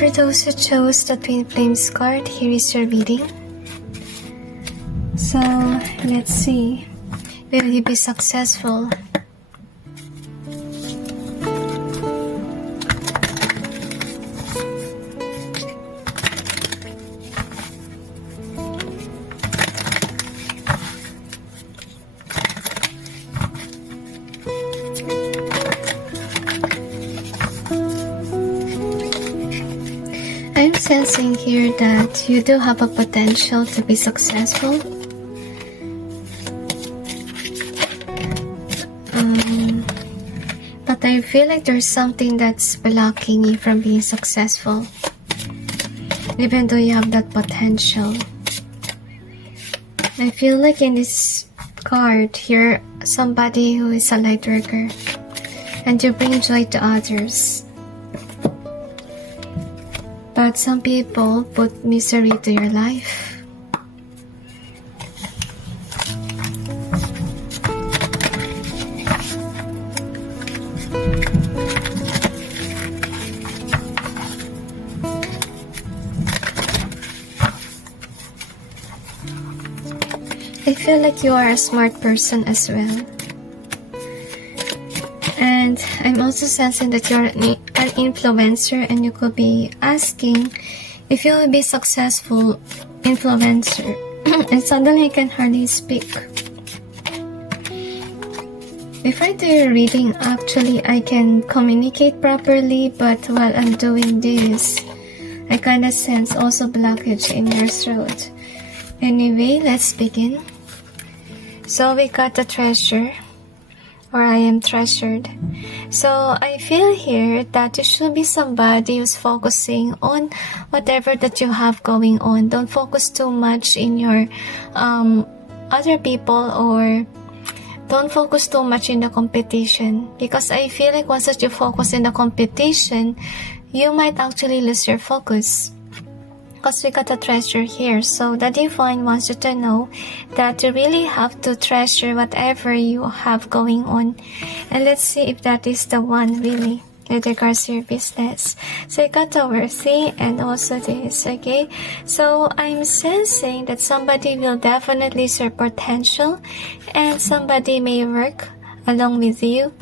for those who chose the Twin Flames card, here is your reading. So, let's see. Will you be successful? I'm sensing here that you do have a potential to be successful. But I feel like there's something that's blocking you from being successful. Even though you have that potential. I feel like in this card, you're somebody who is a light worker. And you bring joy to others. But some people put misery to your life. I feel like you are a smart person as well. And I'm also sensing that you're an influencer, and you could be asking if you will be successful influencer. And suddenly I can hardly speak. If I do your reading, actually I can communicate properly, but while I'm doing this, I kind of sense also blockage in your throat. Anyway, let's begin. So we got the treasure, or I am treasured. So I feel here that you should be somebody who's focusing on whatever that you have going on. Don't focus too much in your other people, or don't focus too much in the competition, because I feel like once that you focus in the competition, you might actually lose your focus. Because we got a treasure here. So the divine wants you to know that you really have to treasure whatever you have going on. And let's see if that is the one really with regards to your business. So you got the worthy and also this, okay? So I'm sensing that somebody will definitely see your potential, and somebody may work along with you.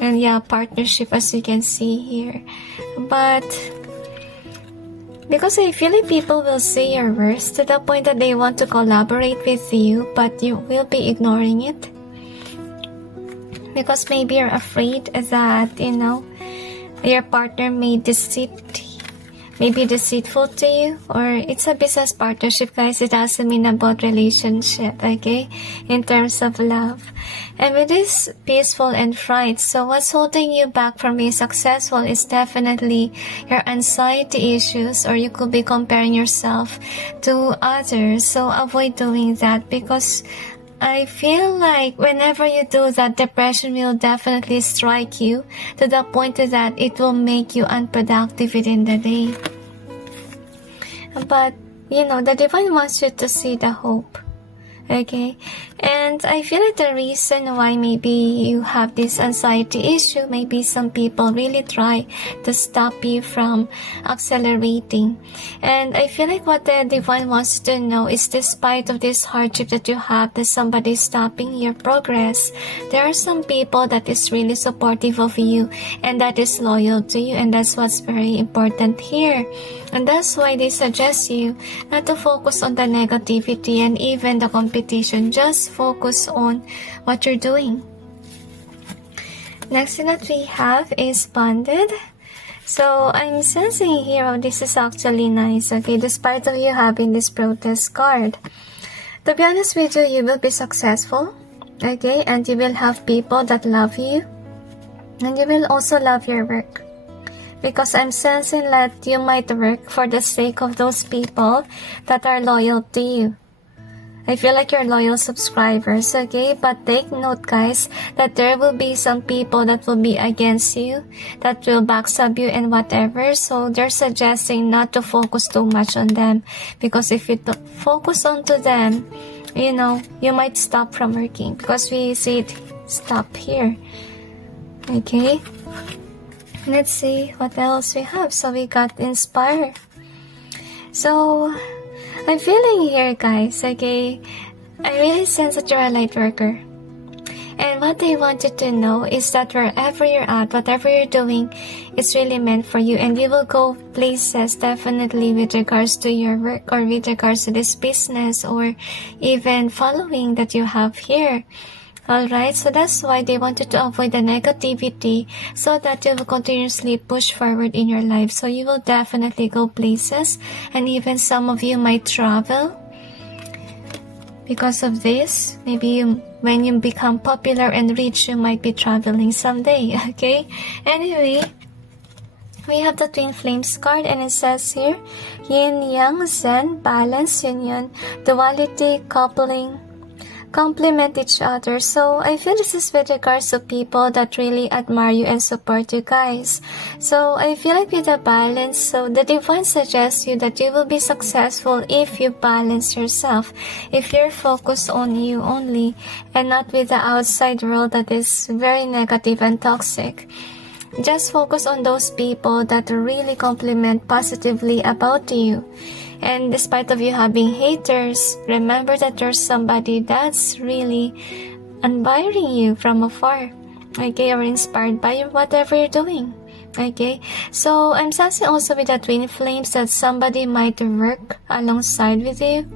And yeah, partnership as you can see here. But because I feel like people will see your worth to the point that they want to collaborate with you, but you will be ignoring it. Because maybe you're afraid that, you know, your partner may be deceitful to you, or it's a business partnership, guys. It doesn't mean about relationship, okay, in terms of love. And with this peaceful and fright, so what's holding you back from being successful is definitely your anxiety issues, or you could be comparing yourself to others. So avoid doing that, because I feel like whenever you do that, depression will definitely strike you to the point that it will make you unproductive within the day. But, you know, the divine wants you to see the hope. Okay, and I feel like the reason why maybe you have this anxiety issue, maybe some people really try to stop you from accelerating. And I feel like what the divine wants to know is, despite of this hardship that you have, that somebody is stopping your progress, there are some people that is really supportive of you and that is loyal to you, and that's what's very important here. And that's why they suggest you not to focus on the negativity and even the competition. Just focus on what you're doing. Next thing that we have is bonded. So I'm sensing here, oh, this is actually nice, okay, despite of you having this protest card. To be honest with you, you will be successful, okay, and you will have people that love you, and you will also love your work. Because I'm sensing that you might work for the sake of those people that are loyal to you. I feel like you're loyal subscribers, okay? But take note, guys, that there will be some people that will be against you, that will backstab you and whatever. So they're suggesting not to focus too much on them. Because if you focus onto them, you know, you might stop from working. Because we see it stop here. Okay? Let's see what else we have. So we got inspire. So I'm feeling here, guys, okay? I really sense that you're a light worker. And what I wanted to know is that wherever you're at, whatever you're doing, it's really meant for you. And you will go places definitely with regards to your work or with regards to this business or even following that you have here. Alright, so that's why they wanted to avoid the negativity so that you will continuously push forward in your life. So you will definitely go places, and even some of you might travel because of this. Maybe when you become popular and rich, you might be traveling someday, okay? Anyway, we have the Twin Flames card, and it says here, Yin, Yang, Zen, Balance, Union, Duality, Coupling, complement each other. So I feel this is with regards to people that really admire you and support you, guys. So I feel like with the balance, so the divine suggests you that you will be successful if you balance yourself, if you're focused on you only and not with the outside world that is very negative and toxic. Just focus on those people that really compliment positively about you. And despite of you having haters, remember that there's somebody that's really admiring you from afar, okay, or inspired by whatever you're doing, okay? So I'm sensing also with the Twin Flames that somebody might work alongside with you.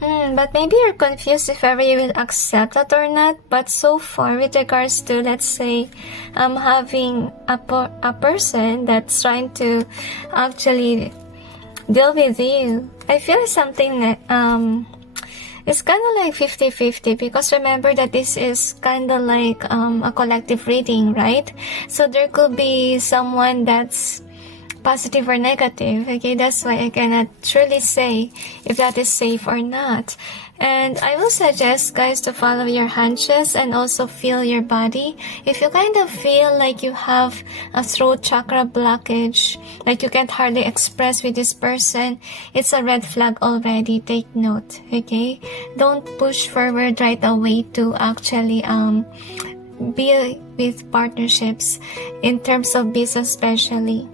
But maybe you're confused if ever you will accept that or not. But so far, with regards to, let's say, having a person that's trying to actually deal with you, I feel something that it's kind of like 50-50, because remember that this is kind of like a collective reading, right? So there could be someone that's positive or negative, okay? That's why I cannot truly say if that is safe or not. And I will suggest, guys, to follow your hunches and also feel your body. If you kind of feel like you have a throat chakra blockage, like you can't hardly express with this person, it's a red flag already. Take note, okay? Don't push forward right away to actually be with partnerships in terms of business especially.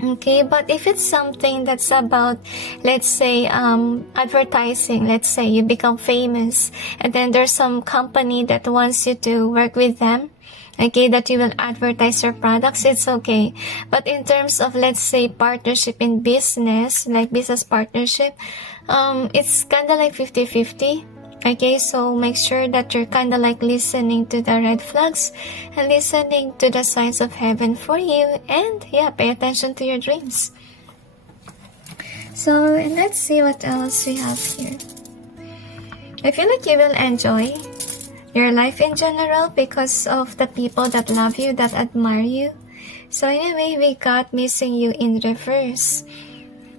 Okay, but if it's something that's about, let's say, advertising, let's say you become famous and then there's some company that wants you to work with them, okay, that you will advertise your products, it's okay. But in terms of, let's say, partnership in business, like business partnership, it's kind of like 50-50. Okay, so make sure that you're kind of like listening to the red flags and listening to the signs of heaven for you, and yeah, pay attention to your dreams. So let's see what else we have here. I feel like you will enjoy your life in general because of the people that love you, that admire you. So anyway, we got missing you in reverse.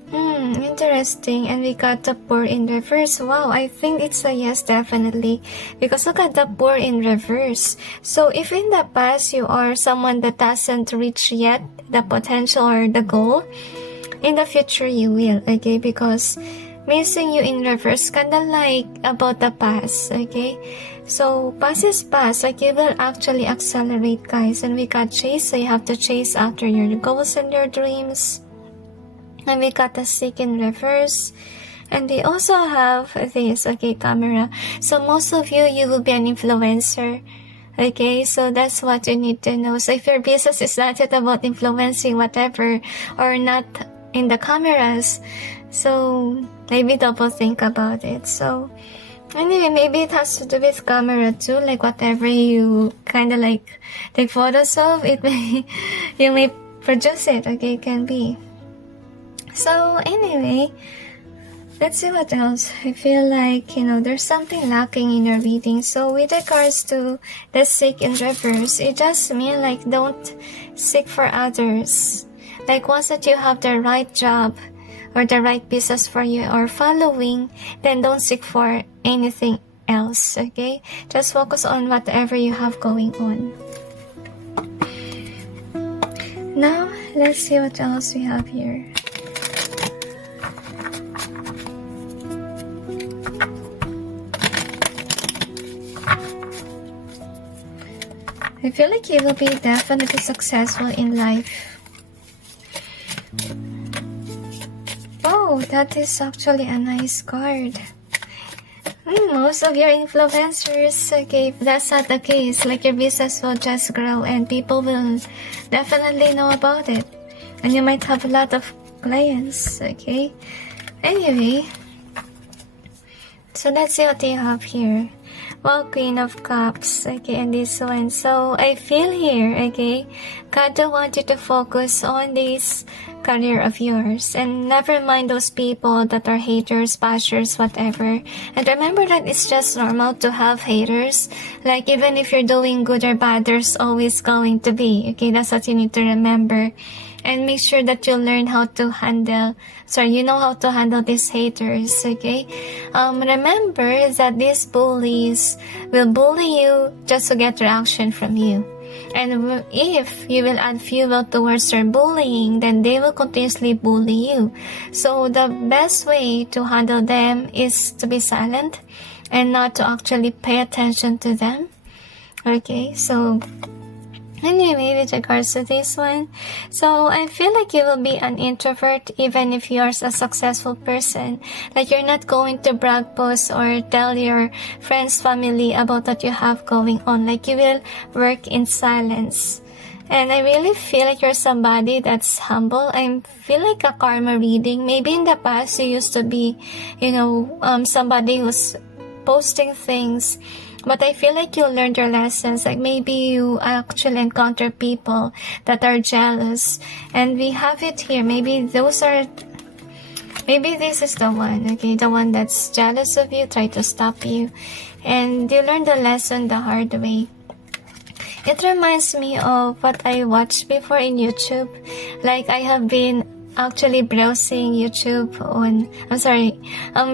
Interesting. And we got the poor in reverse. Wow, I think it's a yes, definitely. Because look at the poor in reverse. So if in the past you are someone that hasn't reached yet the potential or the goal, in the future you will, okay? Because missing you in reverse, kinda like about the past, okay? So past is past, like you will actually accelerate, guys. And we got chase, so you have to chase after your goals and your dreams. And we got the sick in reverse. And we also have this, okay, camera. So most of you will be an influencer. Okay, so that's what you need to know. So if your business is not yet about influencing whatever or not in the cameras, so maybe double think about it. So anyway, maybe it has to do with camera too, like whatever you kind of like take photos of, it may, you may produce it, okay, it can be. So anyway, let's see what else. I feel like, there's something lacking in your reading. So with regards to the sick in reverse, it just means like don't seek for others. Like once that you have the right job or the right business for you or following, then don't seek for anything else, okay? Just focus on whatever you have going on. Now, let's see what else we have here. I I feel like you will be definitely successful in life. Oh, that is actually a nice card. Most of your influencers, okay, if that's not the case, like your business will just grow and people will definitely know about it. And you might have a lot of clients, okay? Anyway, so let's see what they have here. Well, Queen of Cups, okay, and this one. So, I feel here, okay, God don't want you to focus on this career of yours. And never mind those people that are haters, bashers, whatever. And remember that it's just normal to have haters. Like, even if you're doing good or bad, there's always going to be, okay? That's what you need to remember. And make sure that you learn how to handle, you know how to handle these haters, okay? Remember that these bullies will bully you just to get reaction from you. And if you will add fuel towards their bullying, then they will continuously bully you. So the best way to handle them is to be silent and not to actually pay attention to them. Okay, so anyway, with regards to this one, so I feel like you will be an introvert even if you're a successful person. Like you're not going to brag post or tell your friends, family about what you have going on. Like you will work in silence. And I really feel like you're somebody that's humble. I feel like a karma reading. Maybe in the past you used to be, somebody who's posting things. But I feel like you learned your lessons. Like maybe you actually encounter people that are jealous. And we have it here. Maybe this is the one, okay? The one that's jealous of you, try to stop you. And you learned the lesson the hard way. It reminds me of what I watched before in YouTube. Like I have been actually browsing YouTube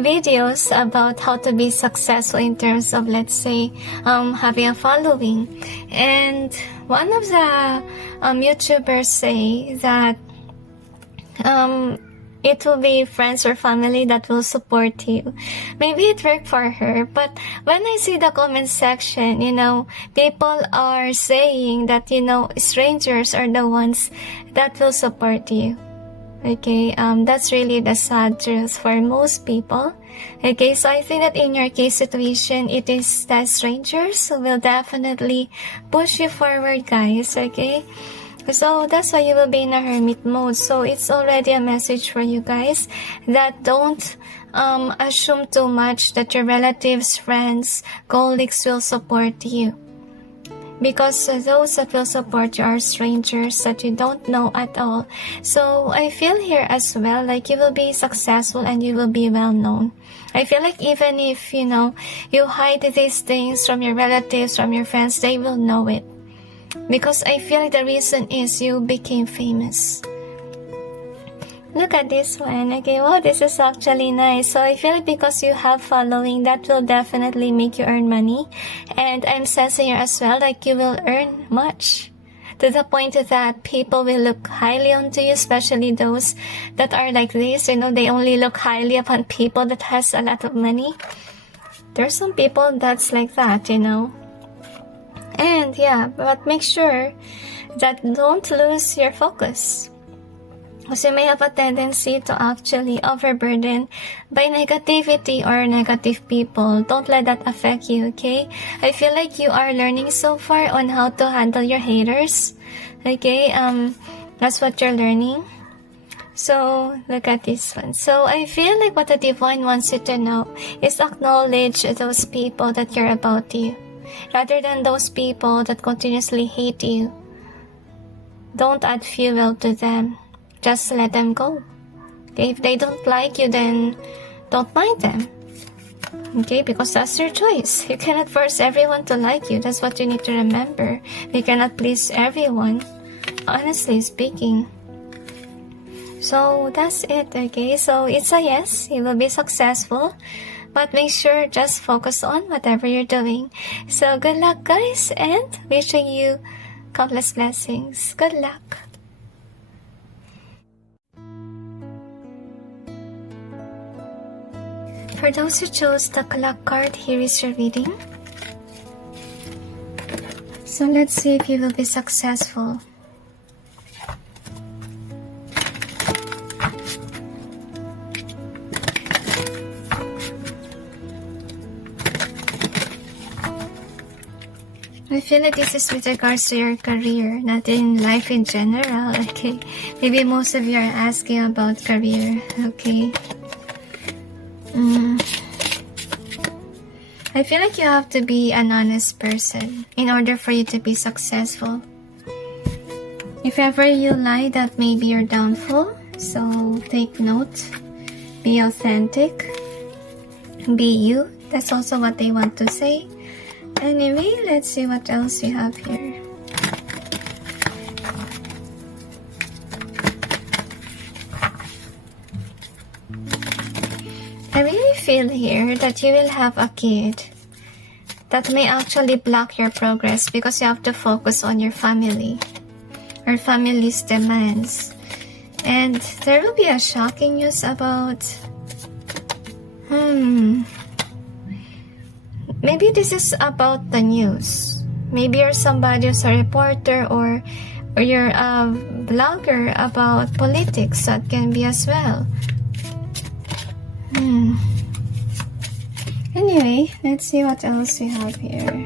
videos about how to be successful in terms of, let's say, having a following. And one of the YouTubers say that it will be friends or family that will support you. Maybe it worked for her, but when I see the comment section, people are saying that, strangers are the ones that will support you. Okay, that's really the sad truth for most people. Okay, so I think that in your case situation, it is the strangers who will definitely push you forward, guys, okay? So that's why you will be in a hermit mode. So it's already a message for you guys that don't assume too much that your relatives, friends, colleagues will support you. Because those that will support you are strangers that you don't know at all. So I feel here as well like you will be successful and you will be well known. I feel like even if, you hide these things from your relatives, from your friends, they will know it. Because I feel like the reason is you became famous. Look at this one. Okay, wow, this is actually nice. So I feel like because you have following, that will definitely make you earn money. And I'm sensing here as well, like you will earn much. To the point that people will look highly onto you, especially those that are like this. They only look highly upon people that has a lot of money. There's some people that's like that, And yeah, but make sure that don't lose your focus. Because you may have a tendency to actually overburden by negativity or negative people. Don't let that affect you, okay? I feel like you are learning so far on how to handle your haters. Okay, that's what you're learning. So, look at this one. So, I feel like what the divine wants you to know is acknowledge those people that care about you. Rather than those people that continuously hate you. Don't add fuel to them. Just let them go. Okay, if they don't like you, then don't mind them. Okay, because that's your choice. You cannot force everyone to like you. That's what you need to remember. You cannot please everyone, honestly speaking. So that's it, okay? So it's a yes, you will be successful. But make sure just focus on whatever you're doing. So good luck, guys, and wishing you countless blessings. Good luck. For those who chose the clock card, here is your reading. So let's see if you will be successful. I feel like this is with regards to your career, not in life in general, okay? Maybe most of you are asking about career, okay? I feel like you have to be an honest person in order for you to be successful. If ever you lie, that may be your downfall, so take note. Be authentic. Be you. That's also what they want to say. Anyway, let's see what else you have here. I really feel here that you will have a kid that may actually block your progress because you have to focus on your family or family's demands. And there will be a shocking news about maybe this is about the news. Maybe you're somebody who's a reporter or you're a blogger about politics. That can be as well. Anyway, let's see what else we have here.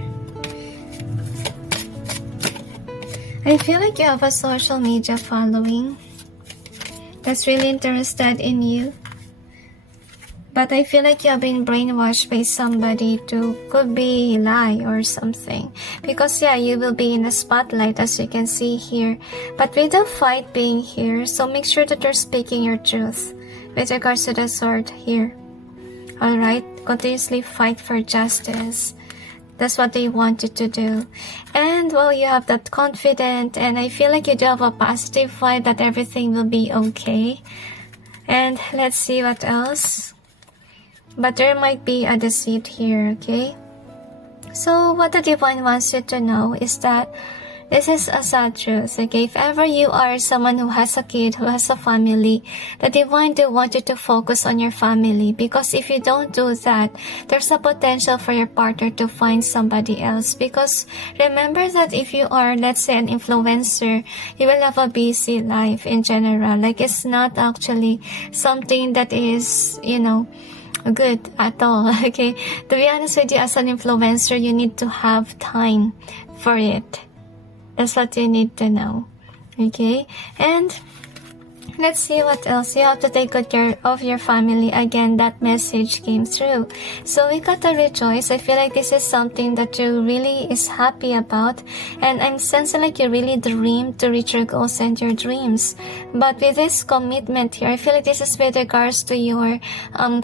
I feel like you have a social media following that's really interested in you. But I feel like you have been brainwashed by somebody to could be lie or something. Because yeah, you will be in the spotlight as you can see here. But with the fight being here, so make sure that you're speaking your truth with regards to the sword here. Alright? Continuously fight for justice. That's what they want you to do. And well, you have that confident, and I feel like you do have a positive vibe that everything will be okay. And let's see what else. But there might be a deceit here, okay? So what the divine wants you to know is that this is a sad truth, okay? If ever you are someone who has a kid, who has a family, the divine do want you to focus on your family, because if you don't do that, there's a potential for your partner to find somebody else. Because remember that if you are, let's say, an influencer, you will have a busy life in general. Like, it's not actually something that is, you know, good at all, okay? To be honest with you, as an influencer, you need to have time for it. That's what you need to know, okay? And let's see what else. You have to take good care of your family. Again, that message came through. So we got to rejoice. I feel like this is something that you really is happy about. And I'm sensing like you really dream to reach your goals and your dreams. But with this commitment here, I feel like this is with regards to your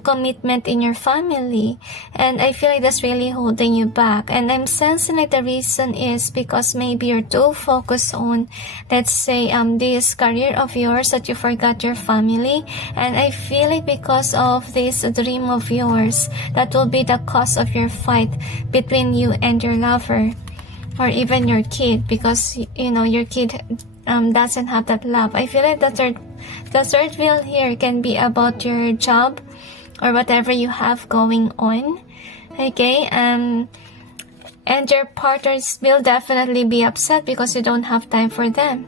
commitment in your family. And I feel like that's really holding you back. And I'm sensing like the reason is because maybe you're too focused on, let's say, this career of yours that you forgot your family. And I feel like because of this dream of yours, that will be the cause of your fight between you and your lover or even your kid, because you know your kid doesn't have that love. I feel like the third wheel here can be about your job or whatever you have going on, okay? And your partners will definitely be upset because you don't have time for them.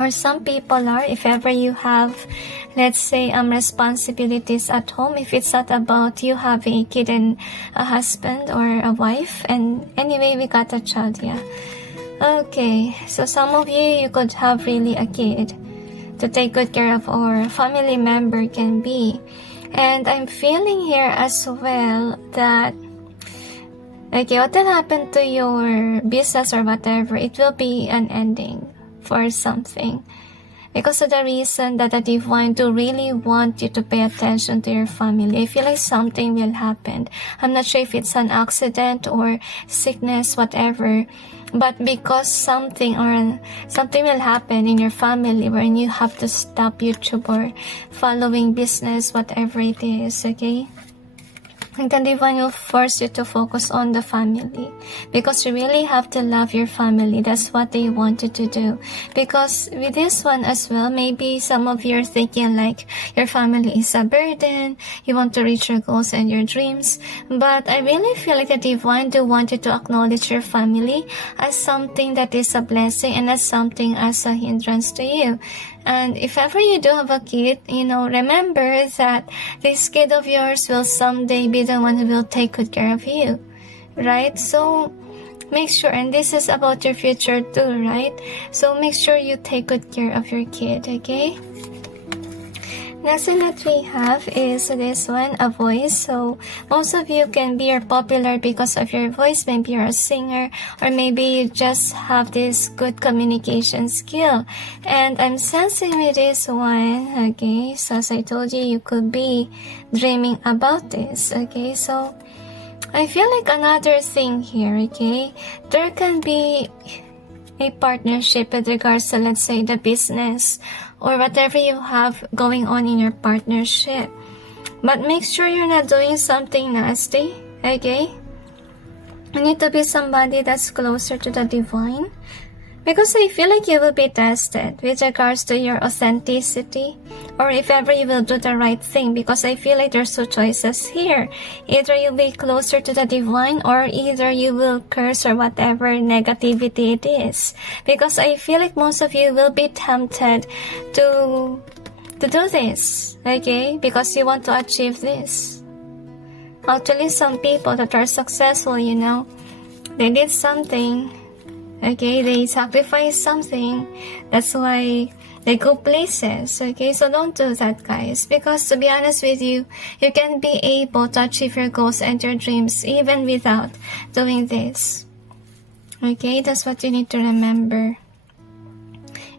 Or some people are, if ever you have, let's say, responsibilities at home, if it's not about you having a kid and a husband or a wife. And anyway, we got a child, yeah. Okay, so some of you could have really a kid to take good care of, or a family member can be. And I'm feeling here as well that, okay, what will happen to your business or whatever, it will be an ending for something, because of the reason that the divine do really want you to pay attention to your family. I feel like something will happen. I'm not sure if it's an accident or sickness, whatever, but because something will happen in your family wherein you have to stop YouTube or following business, whatever it is, okay? And the divine will force you to focus on the family, because you really have to love your family. That's what they wanted to do. Because with this one as well, maybe some of you are thinking like your family is a burden, you want to reach your goals and your dreams. But I really feel like the divine do want you to acknowledge your family as something that is a blessing and as something as a hindrance to you. And if ever you do have a kid, remember that this kid of yours will someday be the one who will take good care of you, right? So make sure, and this is about your future too, right? So make sure you take good care of your kid, okay? Next one that we have is this one, a voice. So most of you can be popular because of your voice. Maybe you're a singer, or maybe you just have this good communication skill. And I'm sensing with this one, okay, so as I told you, you could be dreaming about this, okay? So I feel like another thing here, okay, there can be a partnership with regards to, let's say, the business or whatever you have going on in your partnership. But make sure you're not doing something nasty, okay? You need to be somebody that's closer to the divine, because I feel like you will be tested with regards to your authenticity, or if ever you will do the right thing, because I feel like there's two choices here. Either you'll be closer to the divine, or either you will curse or whatever negativity it is. Because I feel like most of you will be tempted to do this, okay? Because you want to achieve this. Actually, some people that are successful, they did something. Okay, they sacrifice something. That's why they go places. Okay, so don't do that, guys. Because to be honest with you, you can be able to achieve your goals and your dreams even without doing this. Okay, that's what you need to remember.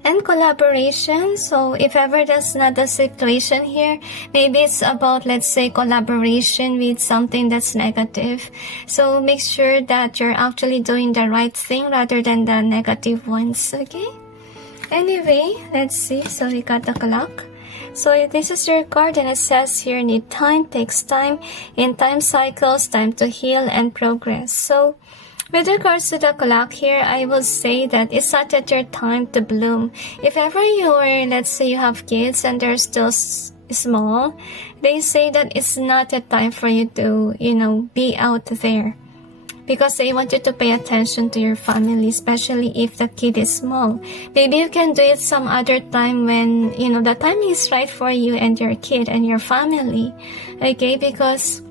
And collaboration. So if ever that's not the situation here, maybe it's about, let's say, collaboration with something that's negative. So make sure that you're actually doing the right thing rather than the negative ones, okay? Anyway, let's see. So we got the clock. So this is your card, and it says here, need time, takes time, in time cycles, time to heal and progress. So with regards to the clock here, I will say that it's not yet your time to bloom. If ever you are, let's say you have kids and they're still small, they say that it's not yet time for you to, be out there. Because they want you to pay attention to your family, especially if the kid is small. Maybe you can do it some other time when, the time is right for you and your kid and your family. Okay, because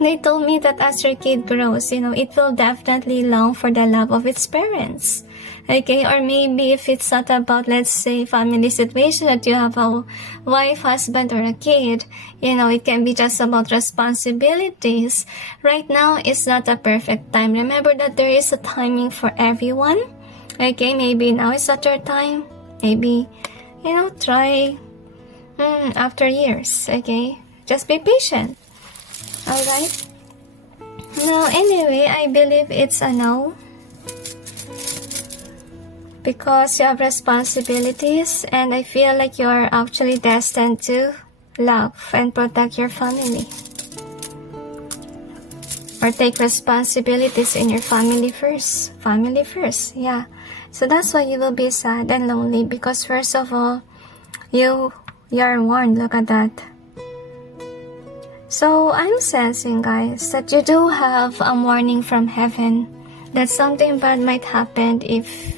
they told me that as your kid grows, it will definitely long for the love of its parents. Okay, or maybe if it's not about, let's say, family situation that you have a wife, husband, or a kid, it can be just about responsibilities. Right now is not a perfect time. Remember that there is a timing for everyone. Okay, maybe now is not your time. Maybe, try after years. Okay, just be patient. Alright. Now, anyway, I believe it's a no. Because you have responsibilities, and I feel like you are actually destined to love and protect your family. Or take responsibilities in your family first. Family first, yeah. So that's why you will be sad and lonely, because first of all, you are warned. Look at that. So I'm sensing, guys, that you do have a warning from heaven that something bad might happen if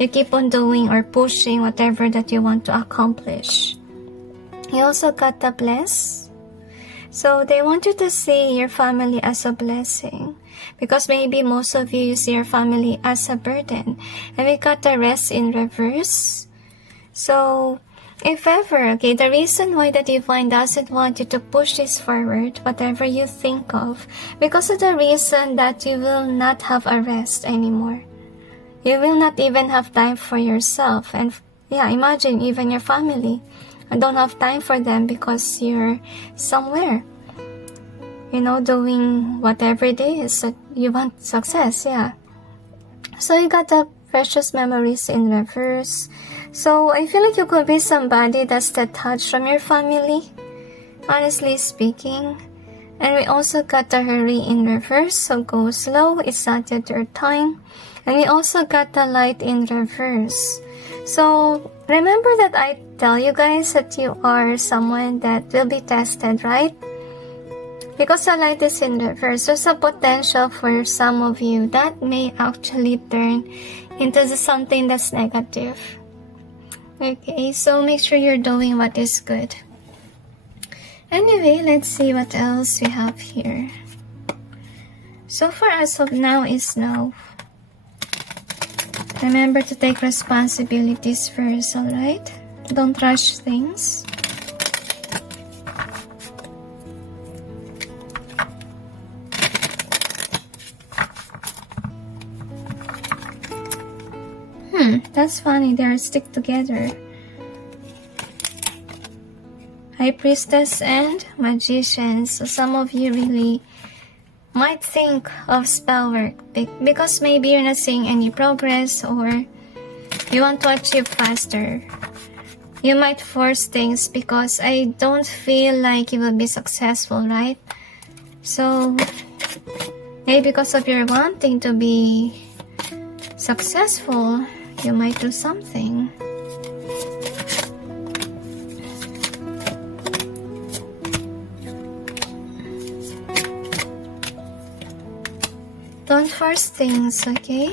you keep on doing or pushing whatever that you want to accomplish. You also got the bless. So they want you to see your family as a blessing, because maybe most of you see your family as a burden. And we got the rest in reverse. So if ever, okay, the reason why the divine doesn't want you to push this forward, whatever you think of, because of the reason that you will not have a rest anymore. You will not even have time for yourself. And yeah, imagine even your family. I don't have time for them because you're somewhere, doing whatever it is that you want success, yeah. So you got the precious memories in reverse. So I feel like you could be somebody that's detached from your family, honestly speaking. And we also got the hurry in reverse, so go slow, it's not yet your time. And we also got the light in reverse. So remember that I tell you guys that you are someone that will be tested, right? Because the light is in reverse, there's a potential for some of you that may actually turn into something that's negative. Okay, so make sure you're doing what is good. Anyway, let's see what else we have here. So far as of now is no. Remember to take responsibilities first, alright? Don't rush things. That's funny, they are stick together. High Priestess and Magician. So some of you really might think of spell work because maybe you're not seeing any progress or you want to achieve faster. You might force things because I don't feel like you will be successful, right? So maybe because of your wanting to be successful, you might do something. Don't force things, okay?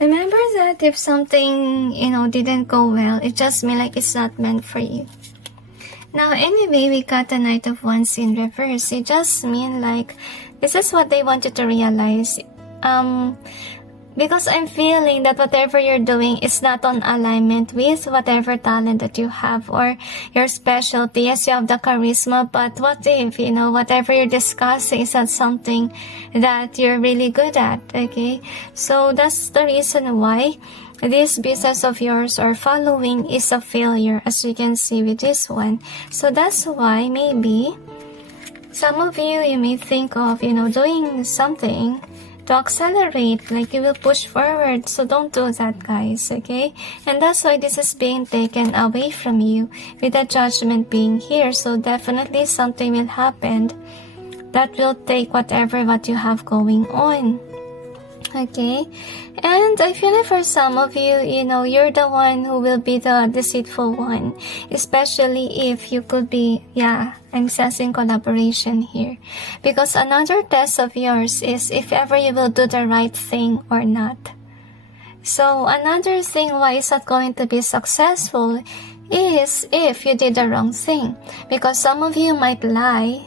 Remember that if something, didn't go well, it just means like it's not meant for you. Now, anyway, we got the Knight of Wands in reverse. It just means like, this is what they wanted to realize. Because I'm feeling that whatever you're doing is not on alignment with whatever talent that you have or your specialty. Yes, you have the charisma, but what if, whatever you're discussing is not something that you're really good at, okay? So that's the reason why this business of yours or following is a failure, as you can see with this one. So that's why maybe some of you may think of, doing something to accelerate, like you will push forward. So don't do that, guys, okay? And that's why this is being taken away from you with the Judgment being here. So definitely something will happen that will take whatever what you have going on, okay? And I feel like for some of you, you're the one who will be the deceitful one, especially if you could be, I'm sensing collaboration here. Because another test of yours is if ever you will do the right thing or not. So another thing why it's not going to be successful is if you did the wrong thing. Because some of you might lie,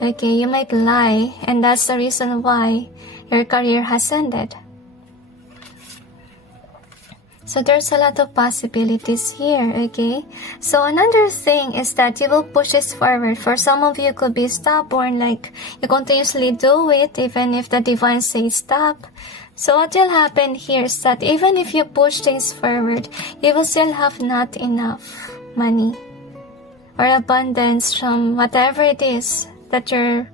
okay, you might lie, and that's the reason why your career has ended. So there's a lot of possibilities here, okay? So another thing is that you will push this forward. For some of you, could be stubborn, like you continuously do it even if the divine says stop. So what will happen here is that even if you push things forward, you will still have not enough money or abundance from whatever it is that you're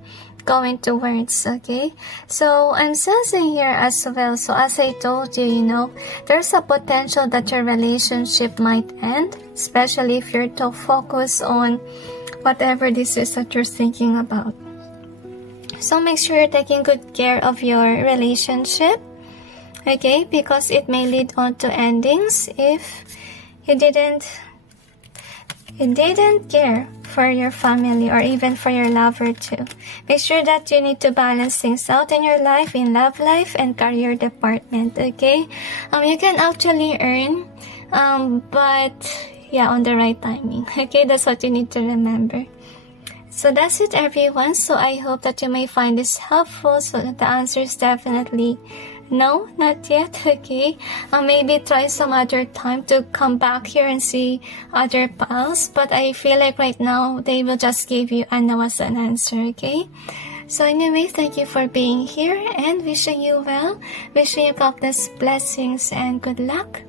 going towards, okay? So I'm sensing here as well. So as I told you, there's a potential that your relationship might end, especially if you're too focused on whatever this is that you're thinking about. So make sure you're taking good care of your relationship, okay? Because it may lead on to endings if you didn't care for your family or even for your lover too. Make sure that you need to balance things out in your life, in love life and career department, okay? You can actually earn, but on the right timing, okay? That's what you need to remember. So that's it, everyone. So I hope that you may find this helpful. So the answer is definitely no, not yet, okay? Maybe try some other time to come back here and see other pals. But I feel like right now, they will just give you a no as an answer, okay? So anyway, thank you for being here and wishing you well. Wishing you countless blessings and good luck.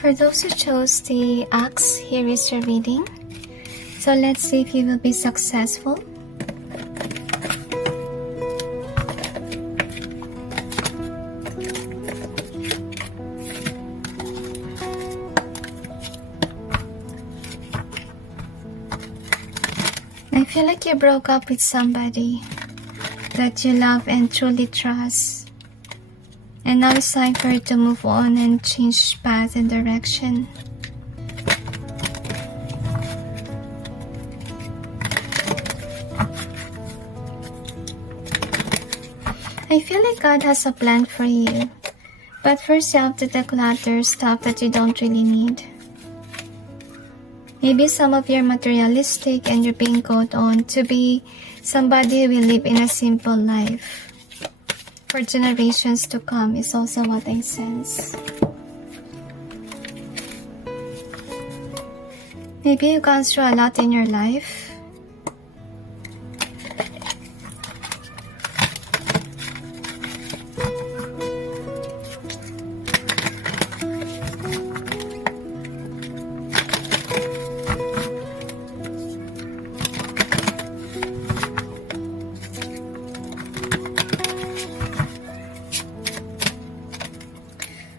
For those who chose the axe, here is your reading. So let's see if you will be successful. feel like you broke up with somebody that you love and truly trust. And now it's time for you to move on and change path and direction. I feel like God has a plan for you. But first you have to declutter stuff that you don't really need. Maybe some of you are materialistic and you're being called on to be somebody who will live in a simple life. For generations to come is also what I sense. Maybe you've gone through a lot in your life.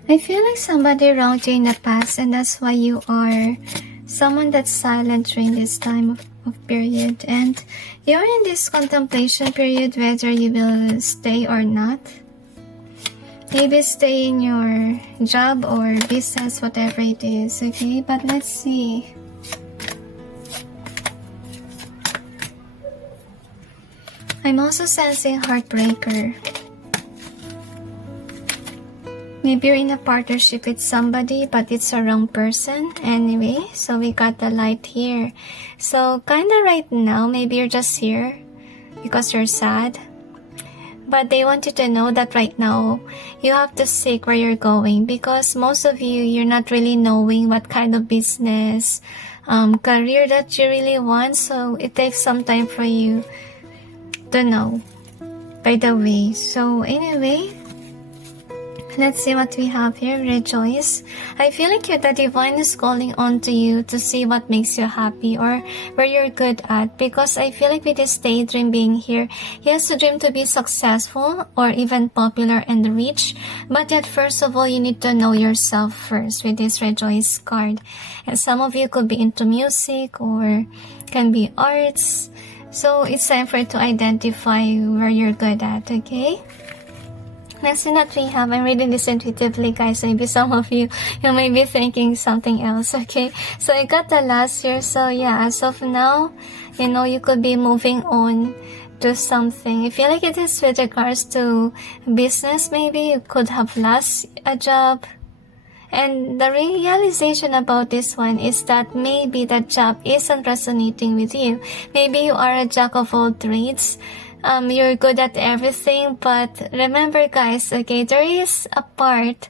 I feel like somebody wronged you in the past, and that's why you are someone that's silent during this time of period. And you're in this contemplation period whether you will stay or not. Maybe stay in your job or business, whatever it is, okay? But let's see. I'm also sensing heartbreaker. Maybe you're in a partnership with somebody, but it's a wrong person. Anyway, so we got the light here. So kinda right now, maybe you're just here because you're sad. But they want you to know that right now, you have to seek where you're going. Because most of you, you're not really knowing what kind of business, career that you really want. So it takes some time for you to know. By the way, so anyway, let's see what we have here. Rejoice. I feel like the divine is calling on to you to see what makes you happy or where you're good at. Because I feel like with this daydream being here, he has to dream to be successful or even popular and rich. But yet, first of all, you need to know yourself first with this Rejoice card. And some of you could be into music or can be arts. So it's time for you to identify where you're good at, okay? Next thing that we have, I'm reading this intuitively, guys. Maybe some of you may be thinking something else, okay? So I got the last here. So yeah, as of now, you could be moving on to something. I feel like it is with regards to business. Maybe you could have lost a job. And the realization about this one is that maybe that job isn't resonating with you. Maybe you are a jack of all trades. You're good at everything, but remember, guys, okay, there is a part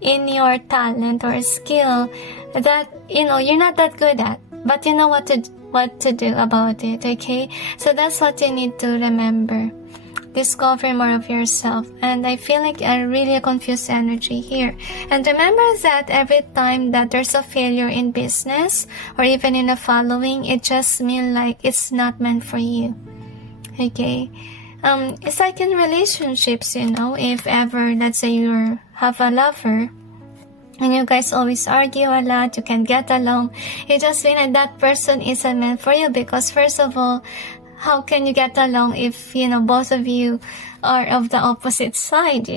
in your talent or skill that, you're not that good at, but you know what to do about it, okay? So that's what you need to remember. Discover more of yourself. And I feel like a really confused energy here. And remember that every time that there's a failure in business or even in a following, it just means like it's not meant for you. Okay, it's like in relationships, if ever, let's say you have a lover and you guys always argue a lot, you can get along, it just means that person isn't meant for you. Because first of all, how can you get along if, both of you are of the opposite side,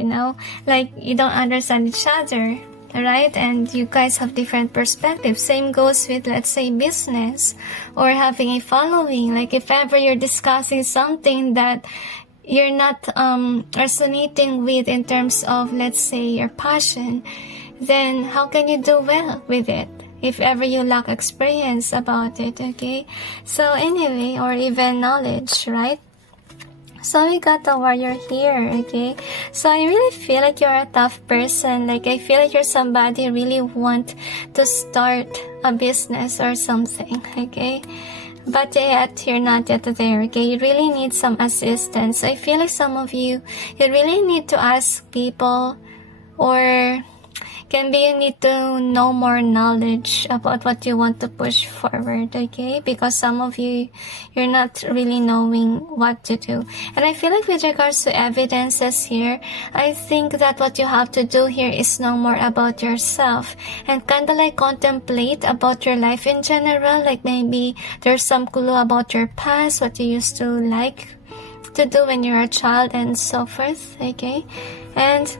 like you don't understand each other, right? And you guys have different perspectives. Same goes with, let's say, business or having a following. Like if ever you're discussing something that you're not resonating with in terms of, let's say, your passion, then how can you do well with it if ever you lack experience about it, okay? So anyway, or even knowledge, right? So we got the warrior here, okay? So I really feel like you're a tough person. Like I feel like you're somebody who really want to start a business or something, okay? But yet you're not yet there, okay? You really need some assistance. I feel like some of you really need to ask people, or Can be you need to know more knowledge about what you want to push forward, okay? Because some of you, you're not really knowing what to do. And I feel like with regards to evidences here, I think that what you have to do here is know more about yourself and kind of like contemplate about your life in general. Like maybe there's some clue about your past, what you used to like to do when you're a child and so forth, okay? And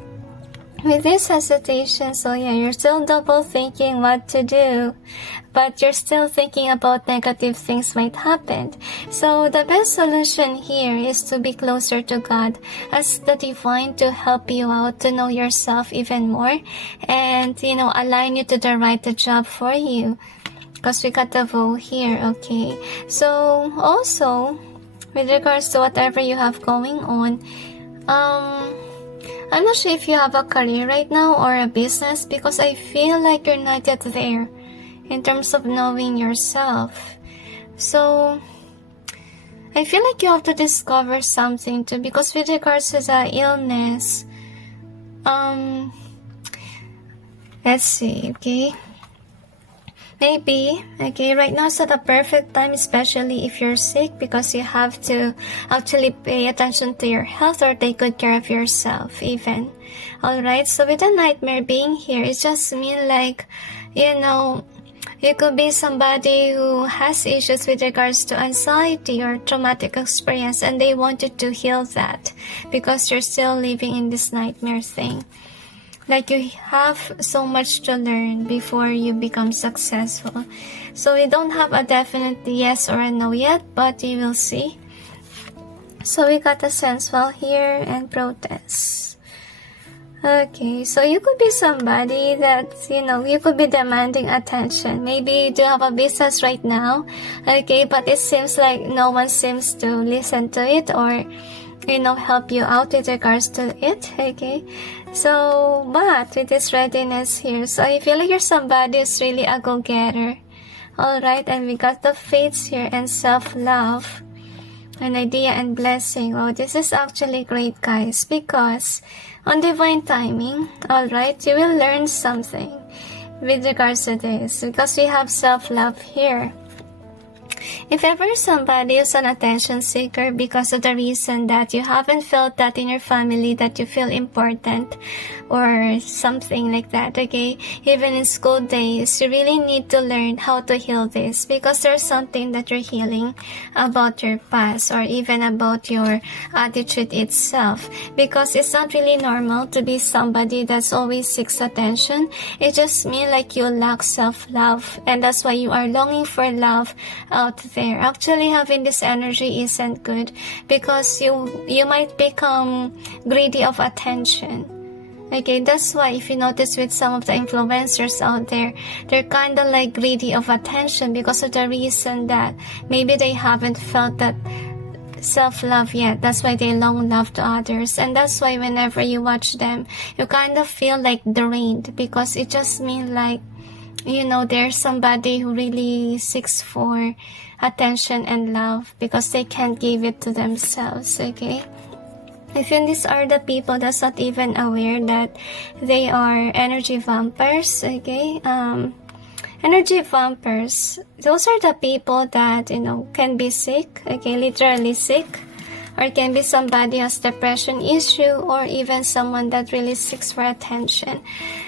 with this hesitation, so yeah, you're still double thinking what to do, but you're still thinking about negative things might happen. So the best solution here is to be closer to God, as the divine, to help you out to know yourself even more and, you know, align you to the right job for you. Because we got the vow here, okay? So also, with regards to whatever you have going on, I'm not sure if you have a career right now or a business, because I feel like you're not yet there in terms of knowing yourself. So I feel like you have to discover something too, because with regards to the illness, let's see, okay? Maybe, okay, right now is not a perfect time, especially if you're sick, because you have to actually pay attention to your health or take good care of yourself even. Alright, so with the nightmare being here, it just means like, you know, you could be somebody who has issues with regards to anxiety or traumatic experience, and they wanted to heal that because you're still living in this nightmare thing. Like you have so much to learn before you become successful. So we don't have a definite yes or a no yet, but you will see. So we got a sensual here and protest. Okay, so you could be somebody that, you know, you could be demanding attention. Maybe you do have a business right now, okay, but it seems like no one seems to listen to it or, you know, help you out with regards to it, okay? So, but with this readiness here, so I feel like you're somebody who's really a go-getter. Alright, and we got the fates here and self-love, an idea and blessing. Oh, this is actually great, guys, because on divine timing, alright, you will learn something with regards to this, because we have self-love here. If ever somebody is an attention seeker because of the reason that you haven't felt that in your family, that you feel important or something like that, okay, even in school days, you really need to learn how to heal this, because there's something that you're healing about your past or even about your attitude itself, because it's not really normal to be somebody that's always seeks attention. It just means like you lack self-love, and that's why you are longing for love out there. Actually, having this energy isn't good, because you might become greedy of attention. Okay, that's why if you notice with some of the influencers out there, they're kind of like greedy of attention because of the reason that maybe they haven't felt that self-love yet. That's why they long love to others, and that's why whenever you watch them, you kind of feel like drained, because it just means like, you know, there's somebody who really seeks for attention and love because they can't give it to themselves, okay? I think these are the people that's not even aware that they are energy vampires, okay? Energy vampires, those are the people that, you know, can be sick, okay, literally sick, or can be somebody who has depression issue, or even someone that really seeks for attention.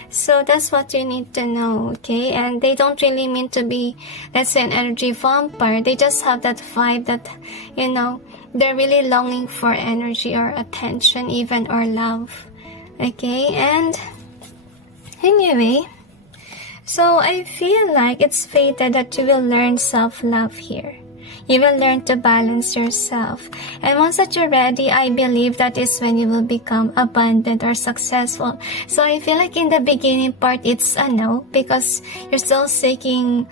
So that's what you need to know, okay? And they don't really mean to be, let's say, an energy vampire. They just have that vibe that, you know, they're really longing for energy or attention even, or love, okay? And anyway, so I feel like it's fated that you will learn self-love here. You will learn to balance yourself. And once that you're ready, I believe that is when you will become abundant or successful. So I feel like in the beginning part, it's a no, because you're still seeking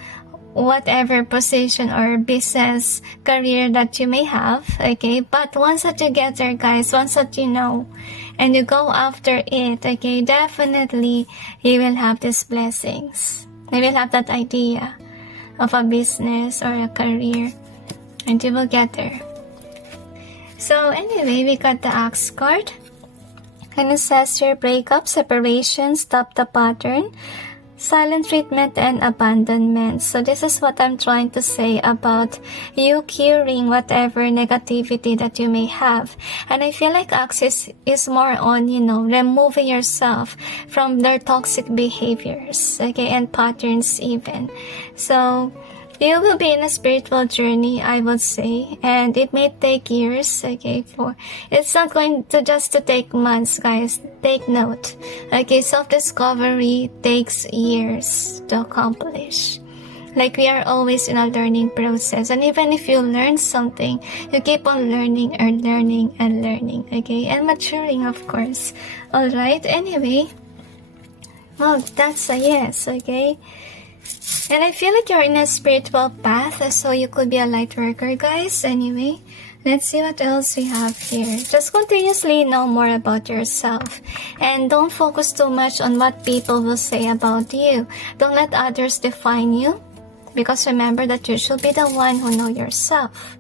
whatever position or business career that you may have, okay? But once that you get there, guys, once that you know and you go after it, okay, definitely you will have these blessings. You will have that idea of a business or a career, and you will get there. So anyway, we got the Axe card. And it says here, breakup, separation, stop the pattern, silent treatment, and abandonment. So this is what I'm trying to say about you curing whatever negativity that you may have. And I feel like Axis is more on, you know, removing yourself from their toxic behaviors, okay, and patterns even. So you will be in a spiritual journey, I would say, and it may take years, okay, it's not going to just to take months, guys. Take note, okay, self-discovery takes years to accomplish. Like, we are always in a learning process, and even if you learn something, you keep on learning and learning and learning, okay, and maturing, of course. Alright, anyway, well, that's a yes, okay. And I feel like you're in a spiritual path, so you could be a light worker, guys. Anyway, let's see what else we have here. Just continuously know more about yourself. And don't focus too much on what people will say about you. Don't let others define you. Because remember that you should be the one who know yourself.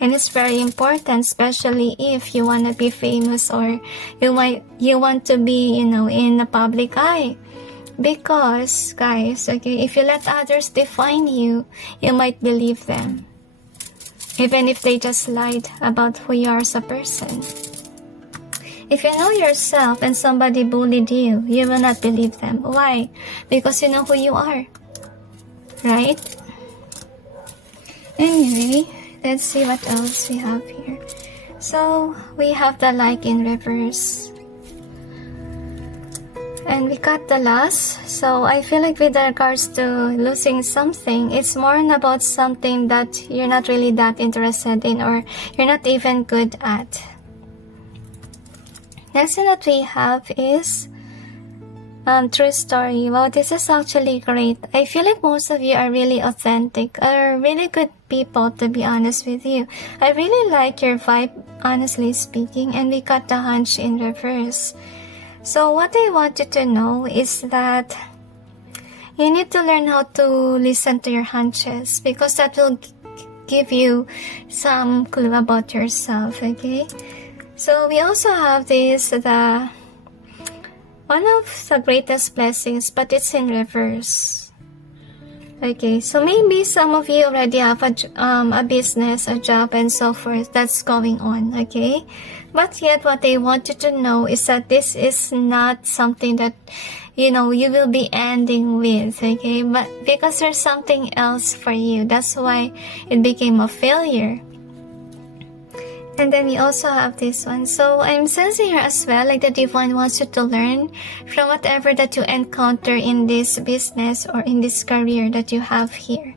And it's very important, especially if you want to be famous or you want to be, you know, in the public eye. Because, guys, okay, if you let others define you, you might believe them. Even if they just lied about who you are as a person. If you know yourself and somebody bullied you, you will not believe them. Why? Because you know who you are. Right? Anyway, let's see what else we have here. So, we have the like in reverse. And we got the loss. So I feel like with regards to losing something, it's more about something that you're not really that interested in or you're not even good at. Next thing that we have is true story. Wow, this is actually great. I feel like most of you are really authentic, are really good people, to be honest with you. I really like your vibe, honestly speaking. And we got the hunch in reverse. So what I want you to know is that you need to learn how to listen to your hunches, because that will give you some clue about yourself, okay? So we also have this, one of the greatest blessings, but it's in reverse. Okay, so maybe some of you already have a business, a job, and so forth that's going on, okay? But yet, what I want you to know is that this is not something that, you know, you will be ending with, okay? But because there's something else for you, that's why it became a failure. And then we also have this one. So I'm sensing here as well, like the divine wants you to learn from whatever that you encounter in this business or in this career that you have here.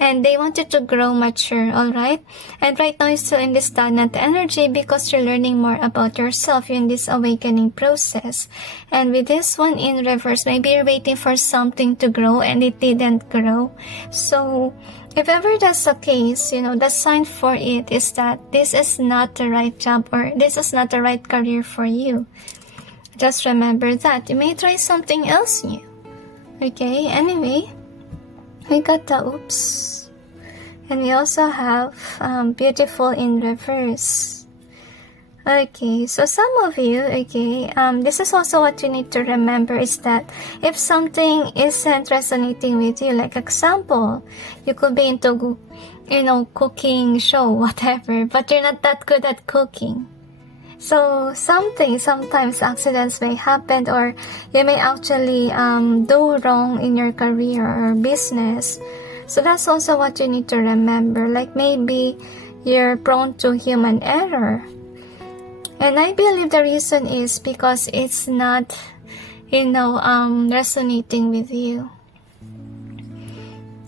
And they want you to grow mature, alright? And right now you're still in this stagnant energy because you're learning more about yourself. You're in this awakening process. And with this one in reverse, maybe you're waiting for something to grow and it didn't grow. So if ever that's the case, you know, the sign for it is that this is not the right job or this is not the right career for you. Just remember that. You may try something else new. Okay, anyway, we got the oops. And we also have beautiful in reverse. Okay, so some of you, okay, this is also what you need to remember is that if something isn't resonating with you, like example, you could be into, you know, cooking show, whatever, but you're not that good at cooking. So sometimes accidents may happen or you may actually do wrong in your career or business. So that's also what you need to remember. Like maybe you're prone to human error. And I believe the reason is because it's not, you know, resonating with you.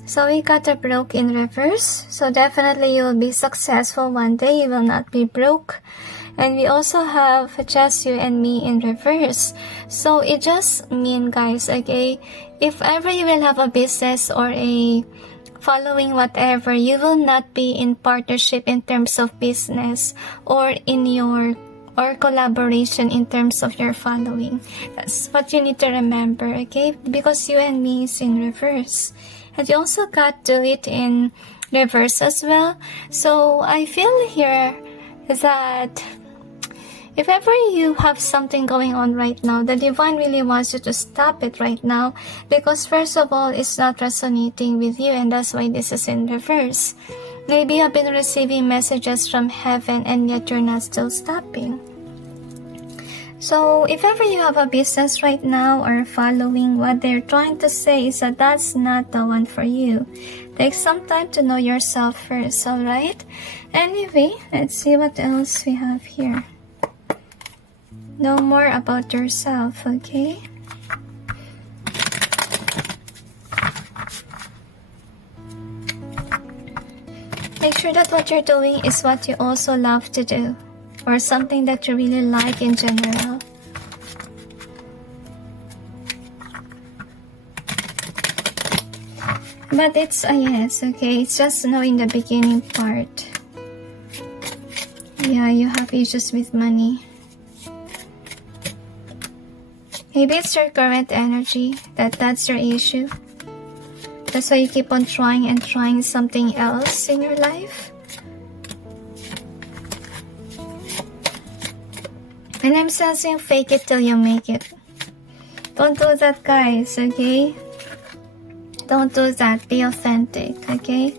So we got a broke in reverse. So definitely you will be successful one day. You will not be broke. And we also have just you and me in reverse. So it just means, guys, okay, if ever you will have a business or a following whatever, you will not be in partnership in terms of business or in your or collaboration in terms of your following. That's what you need to remember, okay? Because you and me is in reverse. And you also got do it in reverse as well. So I feel here that If ever you have something going on right now, the divine really wants you to stop it right now, because first of all, it's not resonating with you, and that's why this is in reverse. Maybe you've been receiving messages from heaven and yet you're not still stopping. So if ever you have a business right now or following what they're trying to say, is that that's not the one for you. Take some time to know yourself first, alright? Anyway, let's see what else we have here. Know more about yourself, okay? Make sure that what you're doing is what you also love to do, or something that you really like in general. But it's a yes, okay? It's just no in the beginning part. Yeah, you have issues with money. Maybe it's your current energy, that's your issue. That's why you keep on trying and trying something else in your life. And I'm sensing fake it till you make it. Don't do that, guys, okay? Don't do that. Be authentic, okay?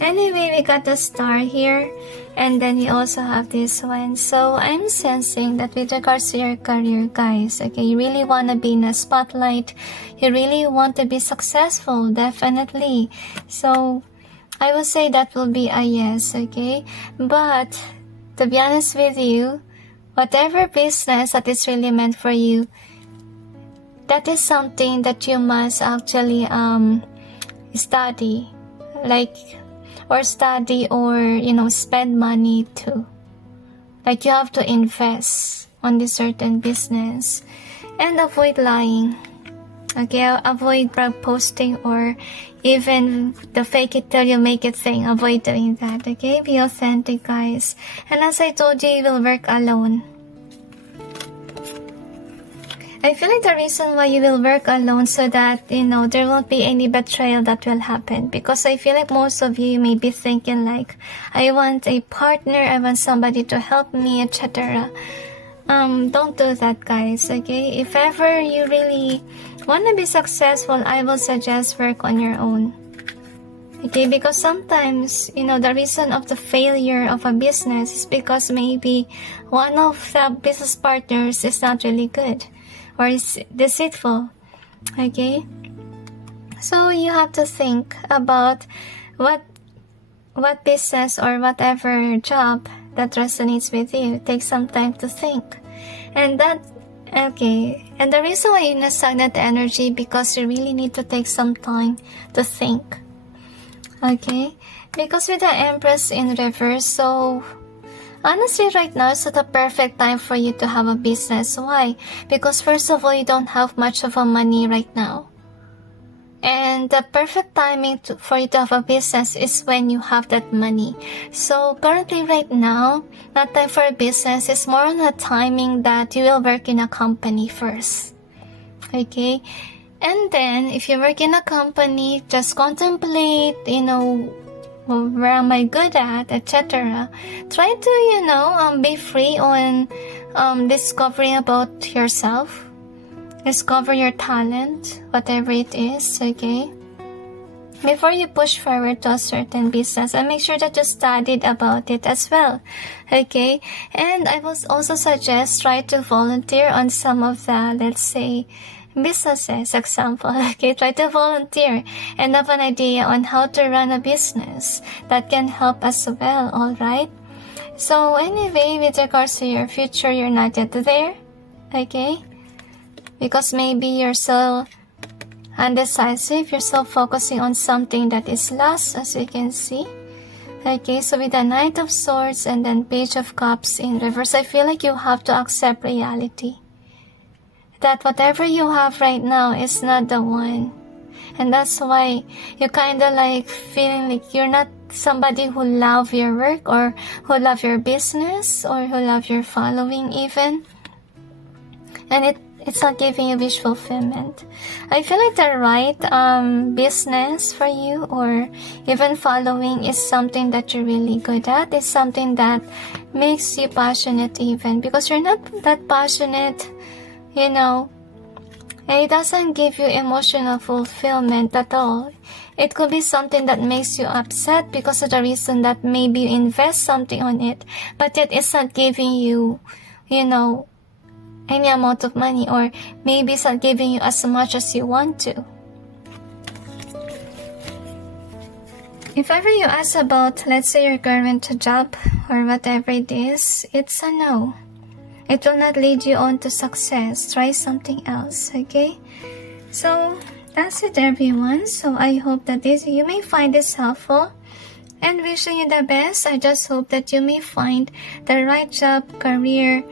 Anyway, we got the star here. And then we also have this one. So I'm sensing that with regards to your career, guys, okay, you really want to be in a spotlight. You really want to be successful, definitely. So I will say that will be a yes, okay? But to be honest with you, whatever business that is really meant for you, that is something that you must actually study, or spend money to. Like you have to invest on this certain business, and avoid lying. Okay, avoid brag posting or even the fake it till you make it thing. Avoid doing that, okay? Be authentic, guys. And as I told you, you will work alone. I feel like the reason why you will work alone so that, there won't be any betrayal that will happen. Because I feel like most of you may be thinking like, I want a partner, I want somebody to help me, etc. Don't do that, guys, okay? If ever you really want to be successful, I will suggest work on your own. Okay, because sometimes, the reason of the failure of a business is because maybe one of the business partners is not really good. Or is deceitful, okay? So you have to think about what business or whatever job that resonates with you. Take some time to think. And and the reason why you suck that energy, because you really need to take some time to think, okay? Because with the Empress in reverse, so honestly, right now is the perfect time for you to have a business. Why? Because first of all, you don't have much of a money right now. And the perfect timing for you to have a business is when you have that money. So currently right now, not time for a business. It's more on a timing that you will work in a company first. Okay? And then, if you work in a company, just contemplate, where am I good at, etc. Try to, be free on discovering about yourself. Discover your talent, whatever it is, okay? Before you push forward to a certain business, and make sure that you studied about it as well, okay? And I will also suggest try to volunteer on some of the, let's say, businesses, example, okay? Try to volunteer and have an idea on how to run a business. That can help as well, alright? So anyway, with regards to your future, you're not yet there, okay? Because maybe you're so undecisive, you're so focusing on something that is lost, as you can see. Okay, so with the Knight of Swords and then Page of Cups in reverse, I feel like you have to accept reality. That whatever you have right now is not the one. And that's why you kind of like feeling like you're not somebody who love your work or who love your business or who love your following even. and it's not giving you wish fulfillment. I feel like the right business for you or even following is something that you're really good at. It's something that makes you passionate even, because you're not that passionate, you know, and it doesn't give you emotional fulfillment at all. It could be something that makes you upset because of the reason that maybe you invest something on it, but yet it's not giving you, you know, any amount of money, or maybe it's not giving you as much as you want to. If ever you ask about, let's say, your current job or whatever it is, it's a no. It will not lead you on to success. Try something else, okay? So that's it, everyone. So I hope that you may find this helpful, and wishing you the best. I just hope that you may find the right job, career,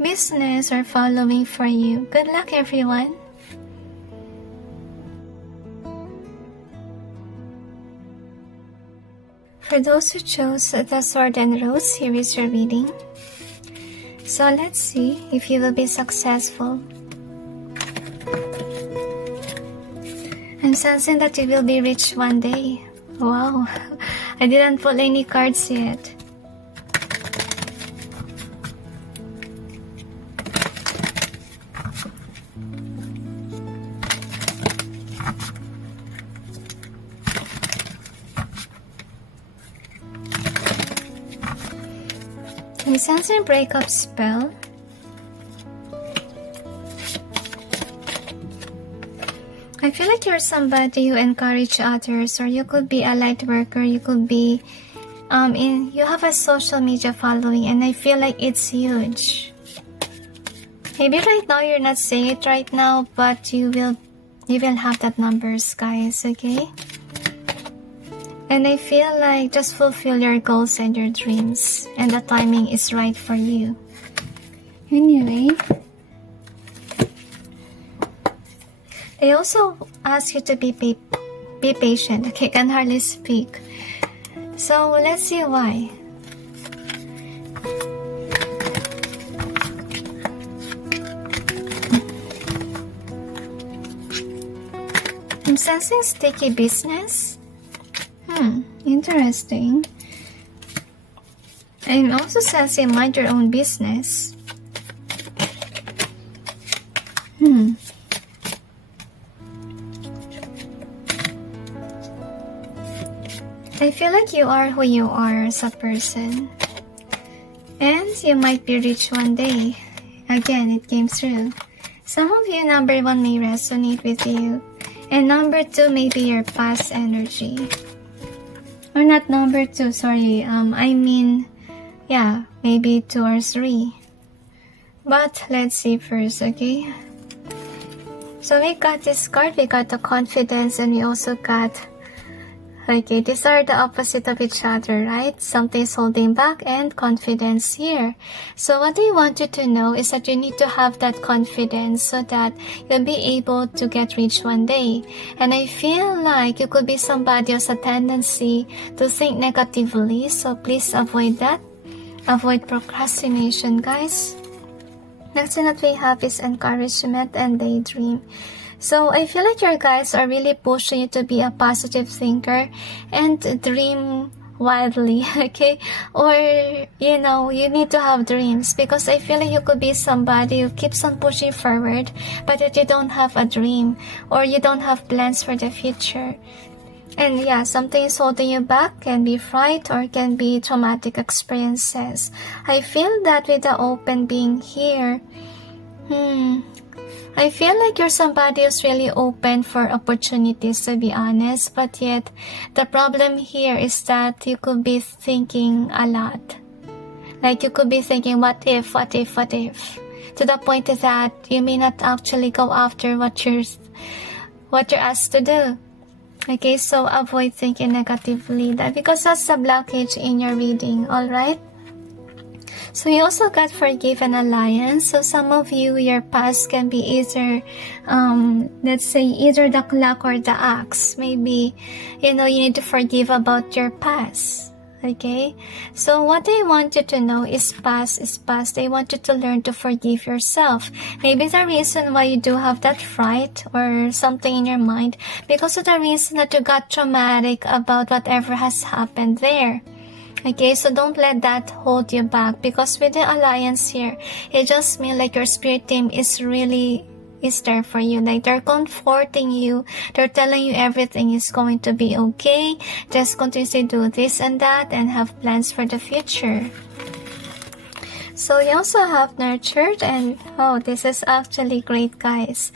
business, or following for you. Good luck, everyone. For those who chose the Sword and Rose, here is your reading. So let's see if you will be successful. I'm sensing that you will be rich one day. Wow, I didn't pull any cards yet. I'm sensing breakup spell. I feel like you're somebody who encourage others, or you could be a light worker, you could be you have a social media following, and I feel like it's huge. Maybe right now you're not saying it right now, but you will have that numbers, guys, okay? And I feel like just fulfill your goals and your dreams, and the timing is right for you. Anyway, they also ask you to be patient. Okay, I can hardly speak. So let's see why. I'm sensing sticky business. Interesting. I'm also sensing mind your own business. I feel like you are who you are as a person, and you might be rich one day. Again, it came through. Some of you, number 1 may resonate with you, and number 2 may be your past energy. Or not number 2, sorry, I mean, yeah, maybe 2 or 3. But let's see first, okay? So we got this card, we got the confidence, and we also got, okay, these are the opposite of each other, right? Something is holding back and confidence here. So what I want you to know is that you need to have that confidence so that you'll be able to get rich one day. And I feel like you could be somebody who has a tendency to think negatively, so please avoid that. Avoid procrastination, guys. Next thing that we have is encouragement and daydream. So I feel like your guys are really pushing you to be a positive thinker and dream wildly, okay? Or, you know, you need to have dreams, because I feel like you could be somebody who keeps on pushing forward, but that you don't have a dream, or you don't have plans for the future. And yeah, something is holding you back. Can be fright or can be traumatic experiences. I feel that with the open being here, I feel like you're somebody who's really open for opportunities, to be honest, but yet the problem here is that you could be thinking a lot. Like you could be thinking, what if, to the point that you may not actually go after what you're asked to do. Okay, so avoid thinking negatively, that because that's the blockage in your reading, alright? So you also got forgive and alliance. So some of you, your past can be either, let's say, either the clock or the axe. Maybe, you know, you need to forgive about your past. Okay, so what they want you to know is past is past. They want you to learn to forgive yourself. Maybe the reason why you do have that fright or something in your mind, because of the reason that you got traumatic about whatever has happened there. Okay, so don't let that hold you back, because with the alliance here, it just means like your spirit team is there for you. Like they're comforting you, they're telling you everything is going to be okay, just continuously do this and that and have plans for the future. So you also have nurtured, and oh, this is actually great, guys.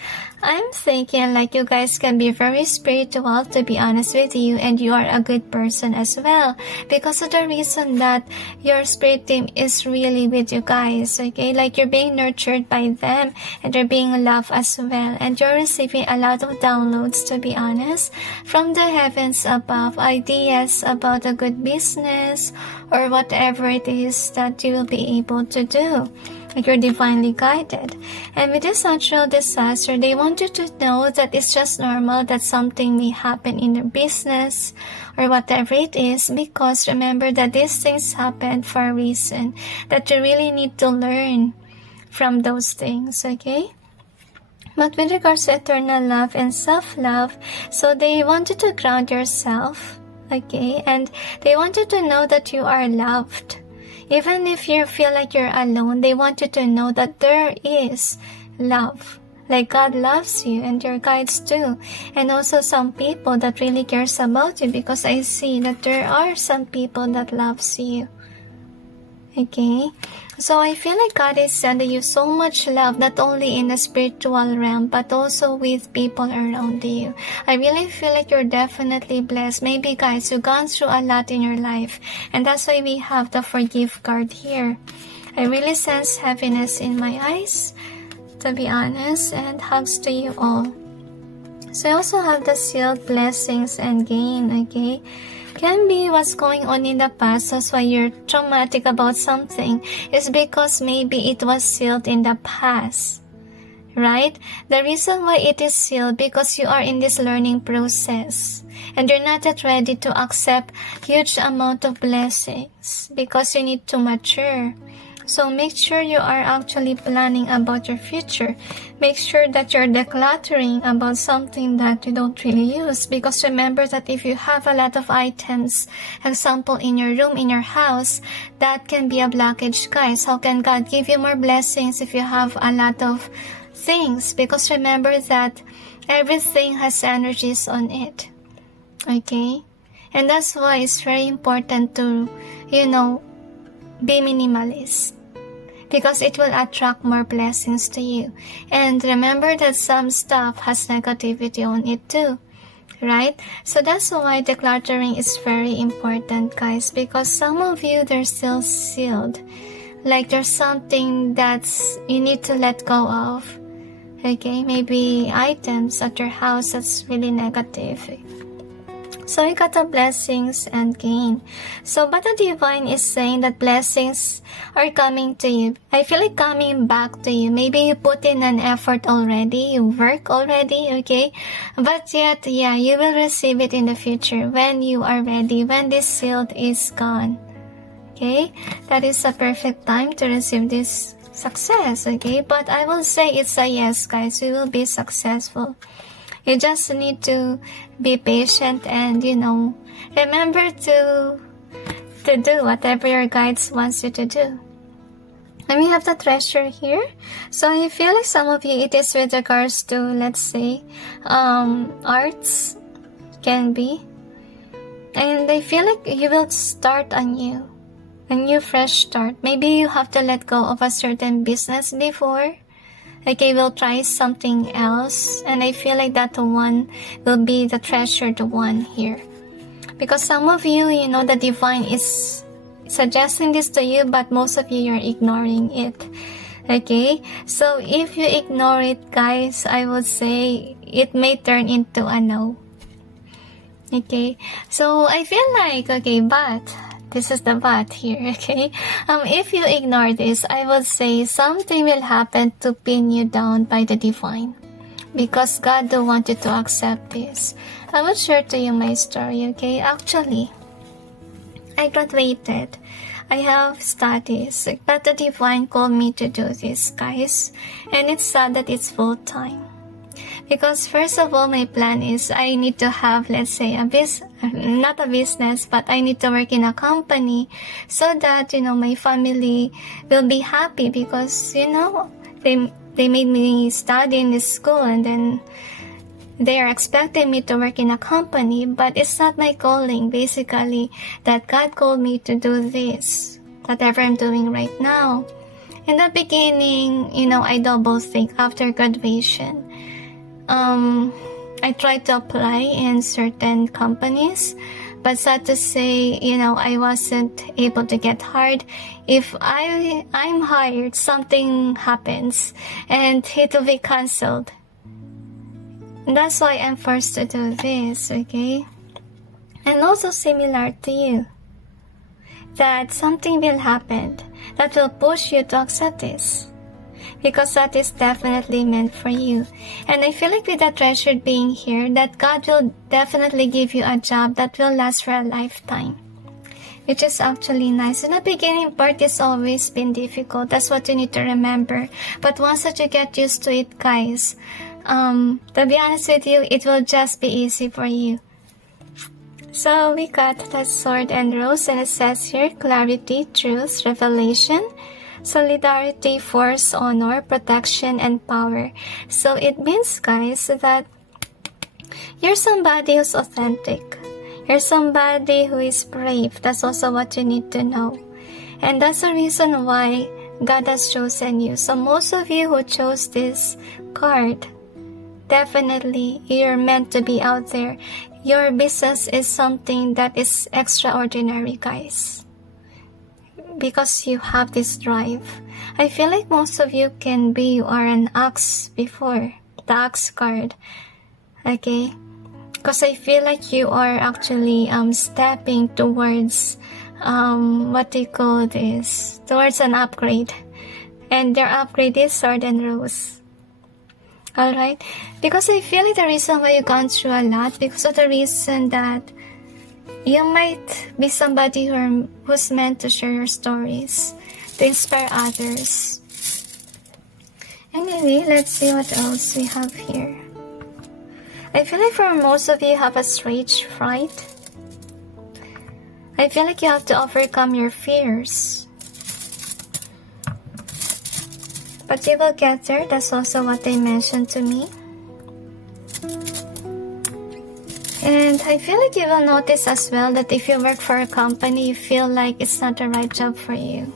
I'm thinking like you guys can be very spiritual, to be honest with you, and you are a good person as well, because of the reason that your spirit team is really with you guys. Okay, like you're being nurtured by them and you're being loved as well, and you're receiving a lot of downloads, to be honest, from the heavens above, ideas about a good business or whatever it is that you will be able to do. Like you're divinely guided. And with this natural disaster, they want you to know that it's just normal that something may happen in your business or whatever it is, because remember that these things happen for a reason, that you really need to learn from those things. Okay, but with regards to eternal love and self-love, so they want you to ground yourself. Okay, and they want you to know that you are loved. Even if you feel like you're alone, they want you to know that there is love. Like God loves you and your guides too. And also some people that really cares about you, because I see that there are some people that loves you. Okay, so I feel like God is sending you so much love, not only in the spiritual realm, but also with people around you. I really feel like you're definitely blessed. Maybe guys, you've gone through a lot in your life, and that's why we have the forgive card here. I really sense happiness in my eyes, to be honest, and hugs to you all. So I also have the sealed blessings and gain. Okay, can be what's going on in the past. That's why you're traumatic about something, is because maybe it was sealed in the past, right? The reason why it is sealed, because you are in this learning process and you're not yet ready to accept huge amount of blessings, because you need to mature. So make sure you are actually planning about your future. Make sure that you're decluttering about something that you don't really use, because remember that if you have a lot of items, example in your room, in your house, that can be a blockage, guys. How can God give you more blessings if you have a lot of things? Because remember that everything has energies on it. Okay, and that's why it's very important to, be minimalist, because it will attract more blessings to you. And remember that some stuff has negativity on it too, right? So that's why decluttering is very important, guys, because some of you, they're still sealed. Like there's something that's you need to let go of. Okay, maybe items at your house that's really negative. So we got the blessings and gain. So but the divine is saying that blessings are coming to you. I feel like coming back to you. Maybe you put in an effort already, you work already, okay? But yet, yeah, you will receive it in the future when you are ready, when this sealed is gone. Okay? That is a perfect time to receive this success, okay? But I will say it's a yes, guys. You will be successful. You just need to be patient and, remember to do whatever your guides wants you to do. And we have the treasure here. So I feel like some of you, it is with regards to, let's say, arts, can be. And I feel like you will start a new fresh start. Maybe you have to let go of a certain business before. Okay, we'll try something else, and I feel like that one will be the treasured one here. Because some of you, the divine is suggesting this to you, but most of you, you're ignoring it. Okay, so if you ignore it, guys, I would say it may turn into a no. Okay, so I feel like, okay, but this is the but here, okay? If you ignore this, I would say something will happen to pin you down by the divine, because God don't want you to accept this. I will share to you my story, okay? Actually, I graduated. I have studies, but the divine called me to do this, guys. And it's sad that it's full time. Because first of all, my plan is I need to have, let's say, not a business, but I need to work in a company so that, my family will be happy because, they made me study in this school and then they are expecting me to work in a company, but it's not my calling, basically, that God called me to do this, whatever I'm doing right now. In the beginning, I double think after graduation. I tried to apply in certain companies, but sad to say, I wasn't able to get hired. If I'm hired, something happens and it will be cancelled. That's why I'm forced to do this, okay? And also similar to you, that something will happen that will push you to accept this. Because that is definitely meant for you. And I feel like with that treasured being here, that God will definitely give you a job that will last for a lifetime. Which is actually nice. In the beginning part, it's always been difficult. That's what you need to remember. But once that you get used to it, guys, to be honest with you, it will just be easy for you. So we got the sword and rose, and it says here, clarity, truth, revelation, solidarity, force, honor, protection, and power. So it means, guys, that you're somebody who's authentic. You're somebody who is brave. That's also what you need to know. And that's the reason why God has chosen you. So most of you who chose this card, definitely you're meant to be out there. Your business is something that is extraordinary, guys. Because you have this drive. I feel like most of you you are an ox before, the ox card, okay? Because I feel like you are actually stepping towards, what do you call this? Towards an upgrade. And their upgrade is sword and rose. Alright? Because I feel like the reason why you've gone through a lot, because of the reason that you might be somebody who's meant to share your stories, to inspire others. Anyway, let's see what else we have here. I feel like for most of you have a stage fright. I feel like you have to overcome your fears. But you will get there. That's also what they mentioned to me. And I feel like you will notice as well that if you work for a company, you feel like it's not the right job for you.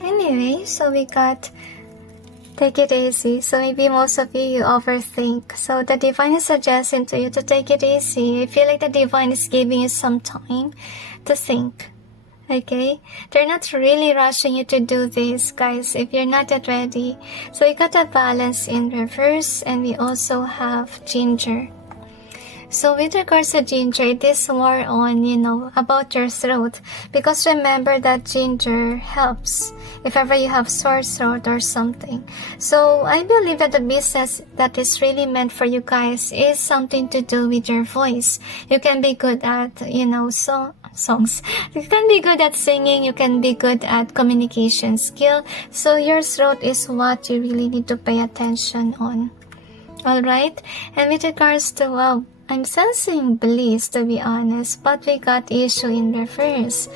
Anyway, so we got take it easy. So maybe most of you overthink. So the divine is suggesting to you to take it easy. I feel like the divine is giving you some time to think. Okay? They're not really rushing you to do this, guys, if you're not yet ready. So we got a balance in reverse, and we also have ginger. So with regards to ginger, it is more on, about your throat. Because remember that ginger helps if ever you have sore throat or something. So I believe that the business that is really meant for you guys is something to do with your voice. You can be good at, songs. You can be good at singing. You can be good at communication skill. So your throat is what you really need to pay attention on. Alright? And with regards to, I'm sensing bliss, to be honest, but we got issue in reverse.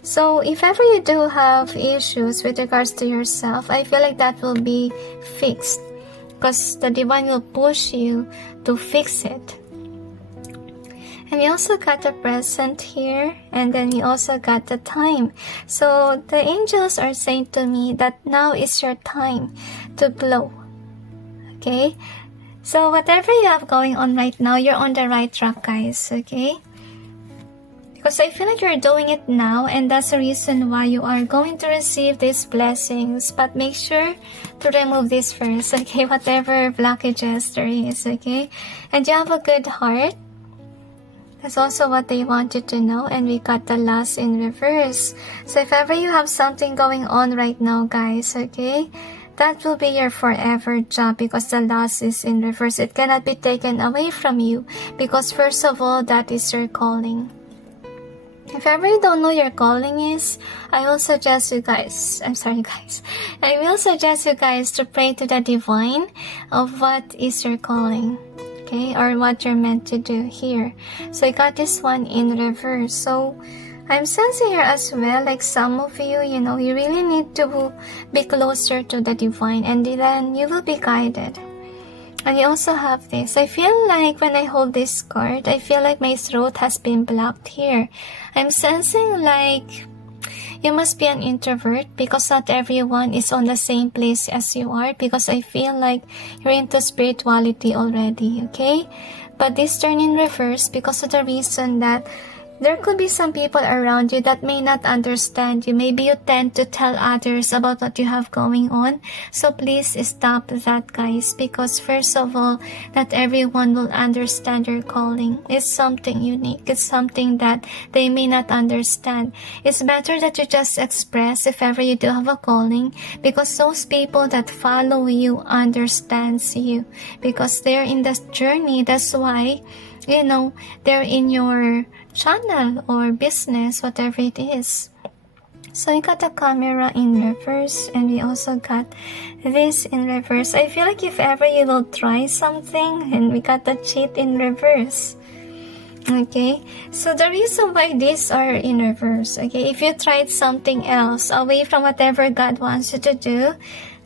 So if ever you do have issues with regards to yourself, I feel like that will be fixed, because the divine will push you to fix it. And we also got the present here, and then we also got the time. So the angels are saying to me that now is your time to blow. Okay? So whatever you have going on right now, you're on the right track, guys, okay? Because I feel like you're doing it now, and that's the reason why you are going to receive these blessings. But make sure to remove this first, okay? Whatever blockages there is, okay? And you have a good heart. That's also what they want you to know. And we got the loss in reverse. So if ever you have something going on right now, guys, okay? That will be your forever job, because the loss is in reverse. It cannot be taken away from you, because first of all, that is your calling. If ever you don't know your calling is, I will suggest you guys to pray to the divine of what is your calling, okay, or what you're meant to do here. So I got this one in reverse. So I'm sensing here as well, like some of you, you really need to be closer to the divine, and then you will be guided. And you also have this. I feel like when I hold this card, I feel like my throat has been blocked here. I'm sensing like you must be an introvert because not everyone is on the same place as you are, because I feel like you're into spirituality already, okay? But this turn in reverse because of the reason that there could be some people around you that may not understand you. Maybe you tend to tell others about what you have going on. So please stop that, guys, because first of all, not everyone will understand your calling. It's something unique. It's something that they may not understand. It's better that you just express if ever you do have a calling, because those people that follow you understands you, because they're in this journey. That's why, they're in your channel or business, whatever it is. So we got the camera in reverse, and we also got this in reverse. I feel like if ever you will try something, and we got the cheat in reverse. Okay, so the reason why these are in reverse, okay, if you tried something else away from whatever God wants you to do,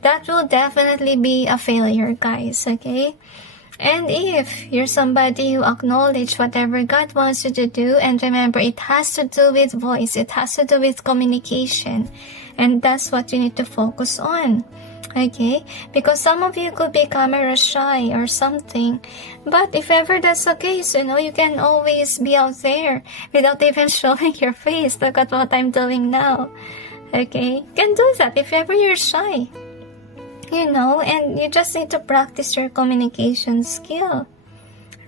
that will definitely be a failure, guys, okay? And if you're somebody who acknowledge whatever God wants you to do, and remember, it has to do with voice, it has to do with communication, and that's what you need to focus on, okay? Because some of you could be camera shy or something, but if ever that's the case, you can always be out there without even showing your face. Look at what I'm doing now, okay? You can do that if ever you're shy. And you just need to practice your communication skill,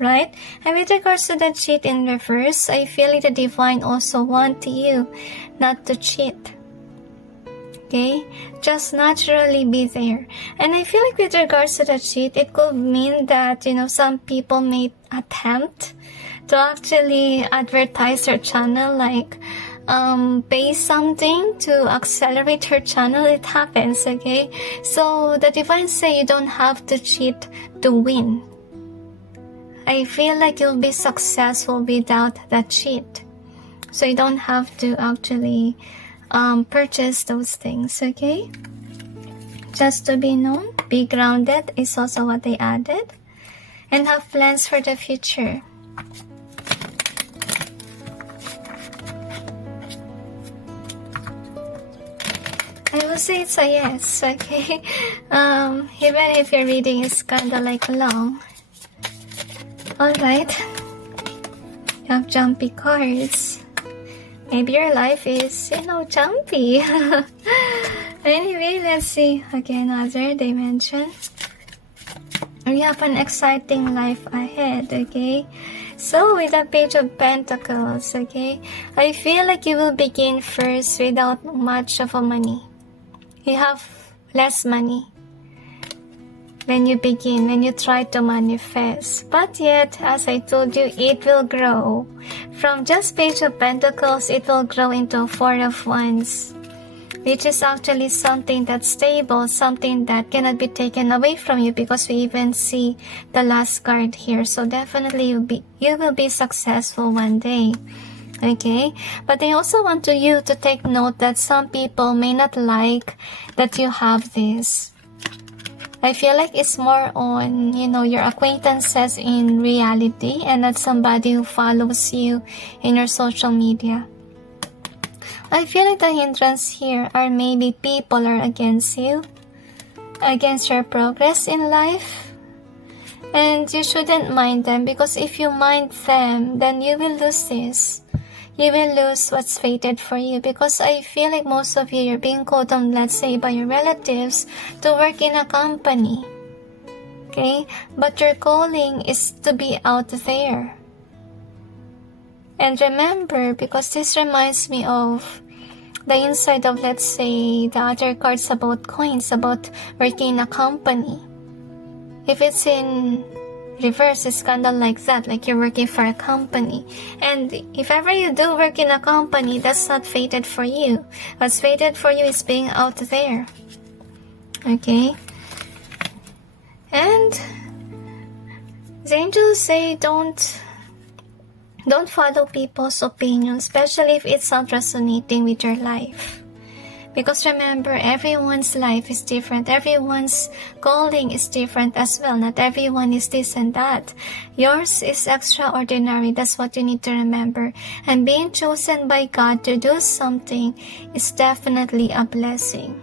right? And with regards to the cheat in reverse, I feel like the divine also want you not to cheat, okay? Just naturally be there. And I feel like with regards to the cheat, it could mean that, some people may attempt to actually advertise their channel, like pay something to accelerate her channel. It happens, okay? So the divine say you don't have to cheat to win. I feel like you'll be successful without that cheat. So you don't have to actually purchase those things, okay? Just to be known, be grounded is also what they added, and have plans for the future. I will say it's a yes, okay? Even if your reading is kinda like long. Alright. You have jumpy cards. Maybe your life is, jumpy. Anyway, let's see. Okay, another dimension. We have an exciting life ahead, okay? So, with the Page of Pentacles, okay? I feel like you will begin first without much of a money. You have less money when you begin, when you try to manifest. But yet, as I told you, it will grow. From just Page of Pentacles, it will grow into Four of Wands, which is actually something that's stable, something that cannot be taken away from you, because we even see the last card here. So definitely you will be successful one day. Okay, but I also want you to take note that some people may not like that you have this. I feel like it's more on, your acquaintances in reality, and not somebody who follows you in your social media. I feel like the hindrance here are maybe people are against you, against your progress in life. And you shouldn't mind them, because if you mind them, then you will lose this. You will lose what's fated for you, because I feel like most of you, you're being called on, let's say, by your relatives to work in a company. Okay? But your calling is to be out there. And remember, because this reminds me of the inside of, let's say, the other cards about coins, about working in a company. If it's in reverse is kind of like that, like you're working for a company. And if ever you do work in a company, that's not fated for you. What's fated for you is being out there. Okay? And the angels say don't follow people's opinions, especially if it's not resonating with your life. Because remember, everyone's life is different. Everyone's calling is different as well. Not everyone is this and that. Yours is extraordinary. That's what you need to remember. And being chosen by God to do something is definitely a blessing.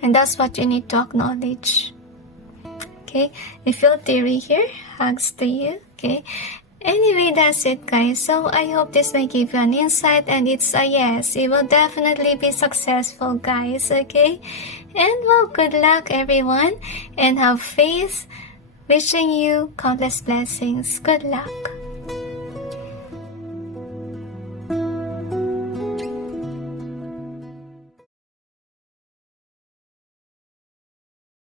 And that's what you need to acknowledge. Okay? I feel teary here. Hugs to you. Okay? Anyway, that's it, guys. So I hope this may give you an insight, and it's a yes. You will definitely be successful, guys. Okay? And well, good luck, everyone, and have faith. Wishing you countless blessings. Good luck.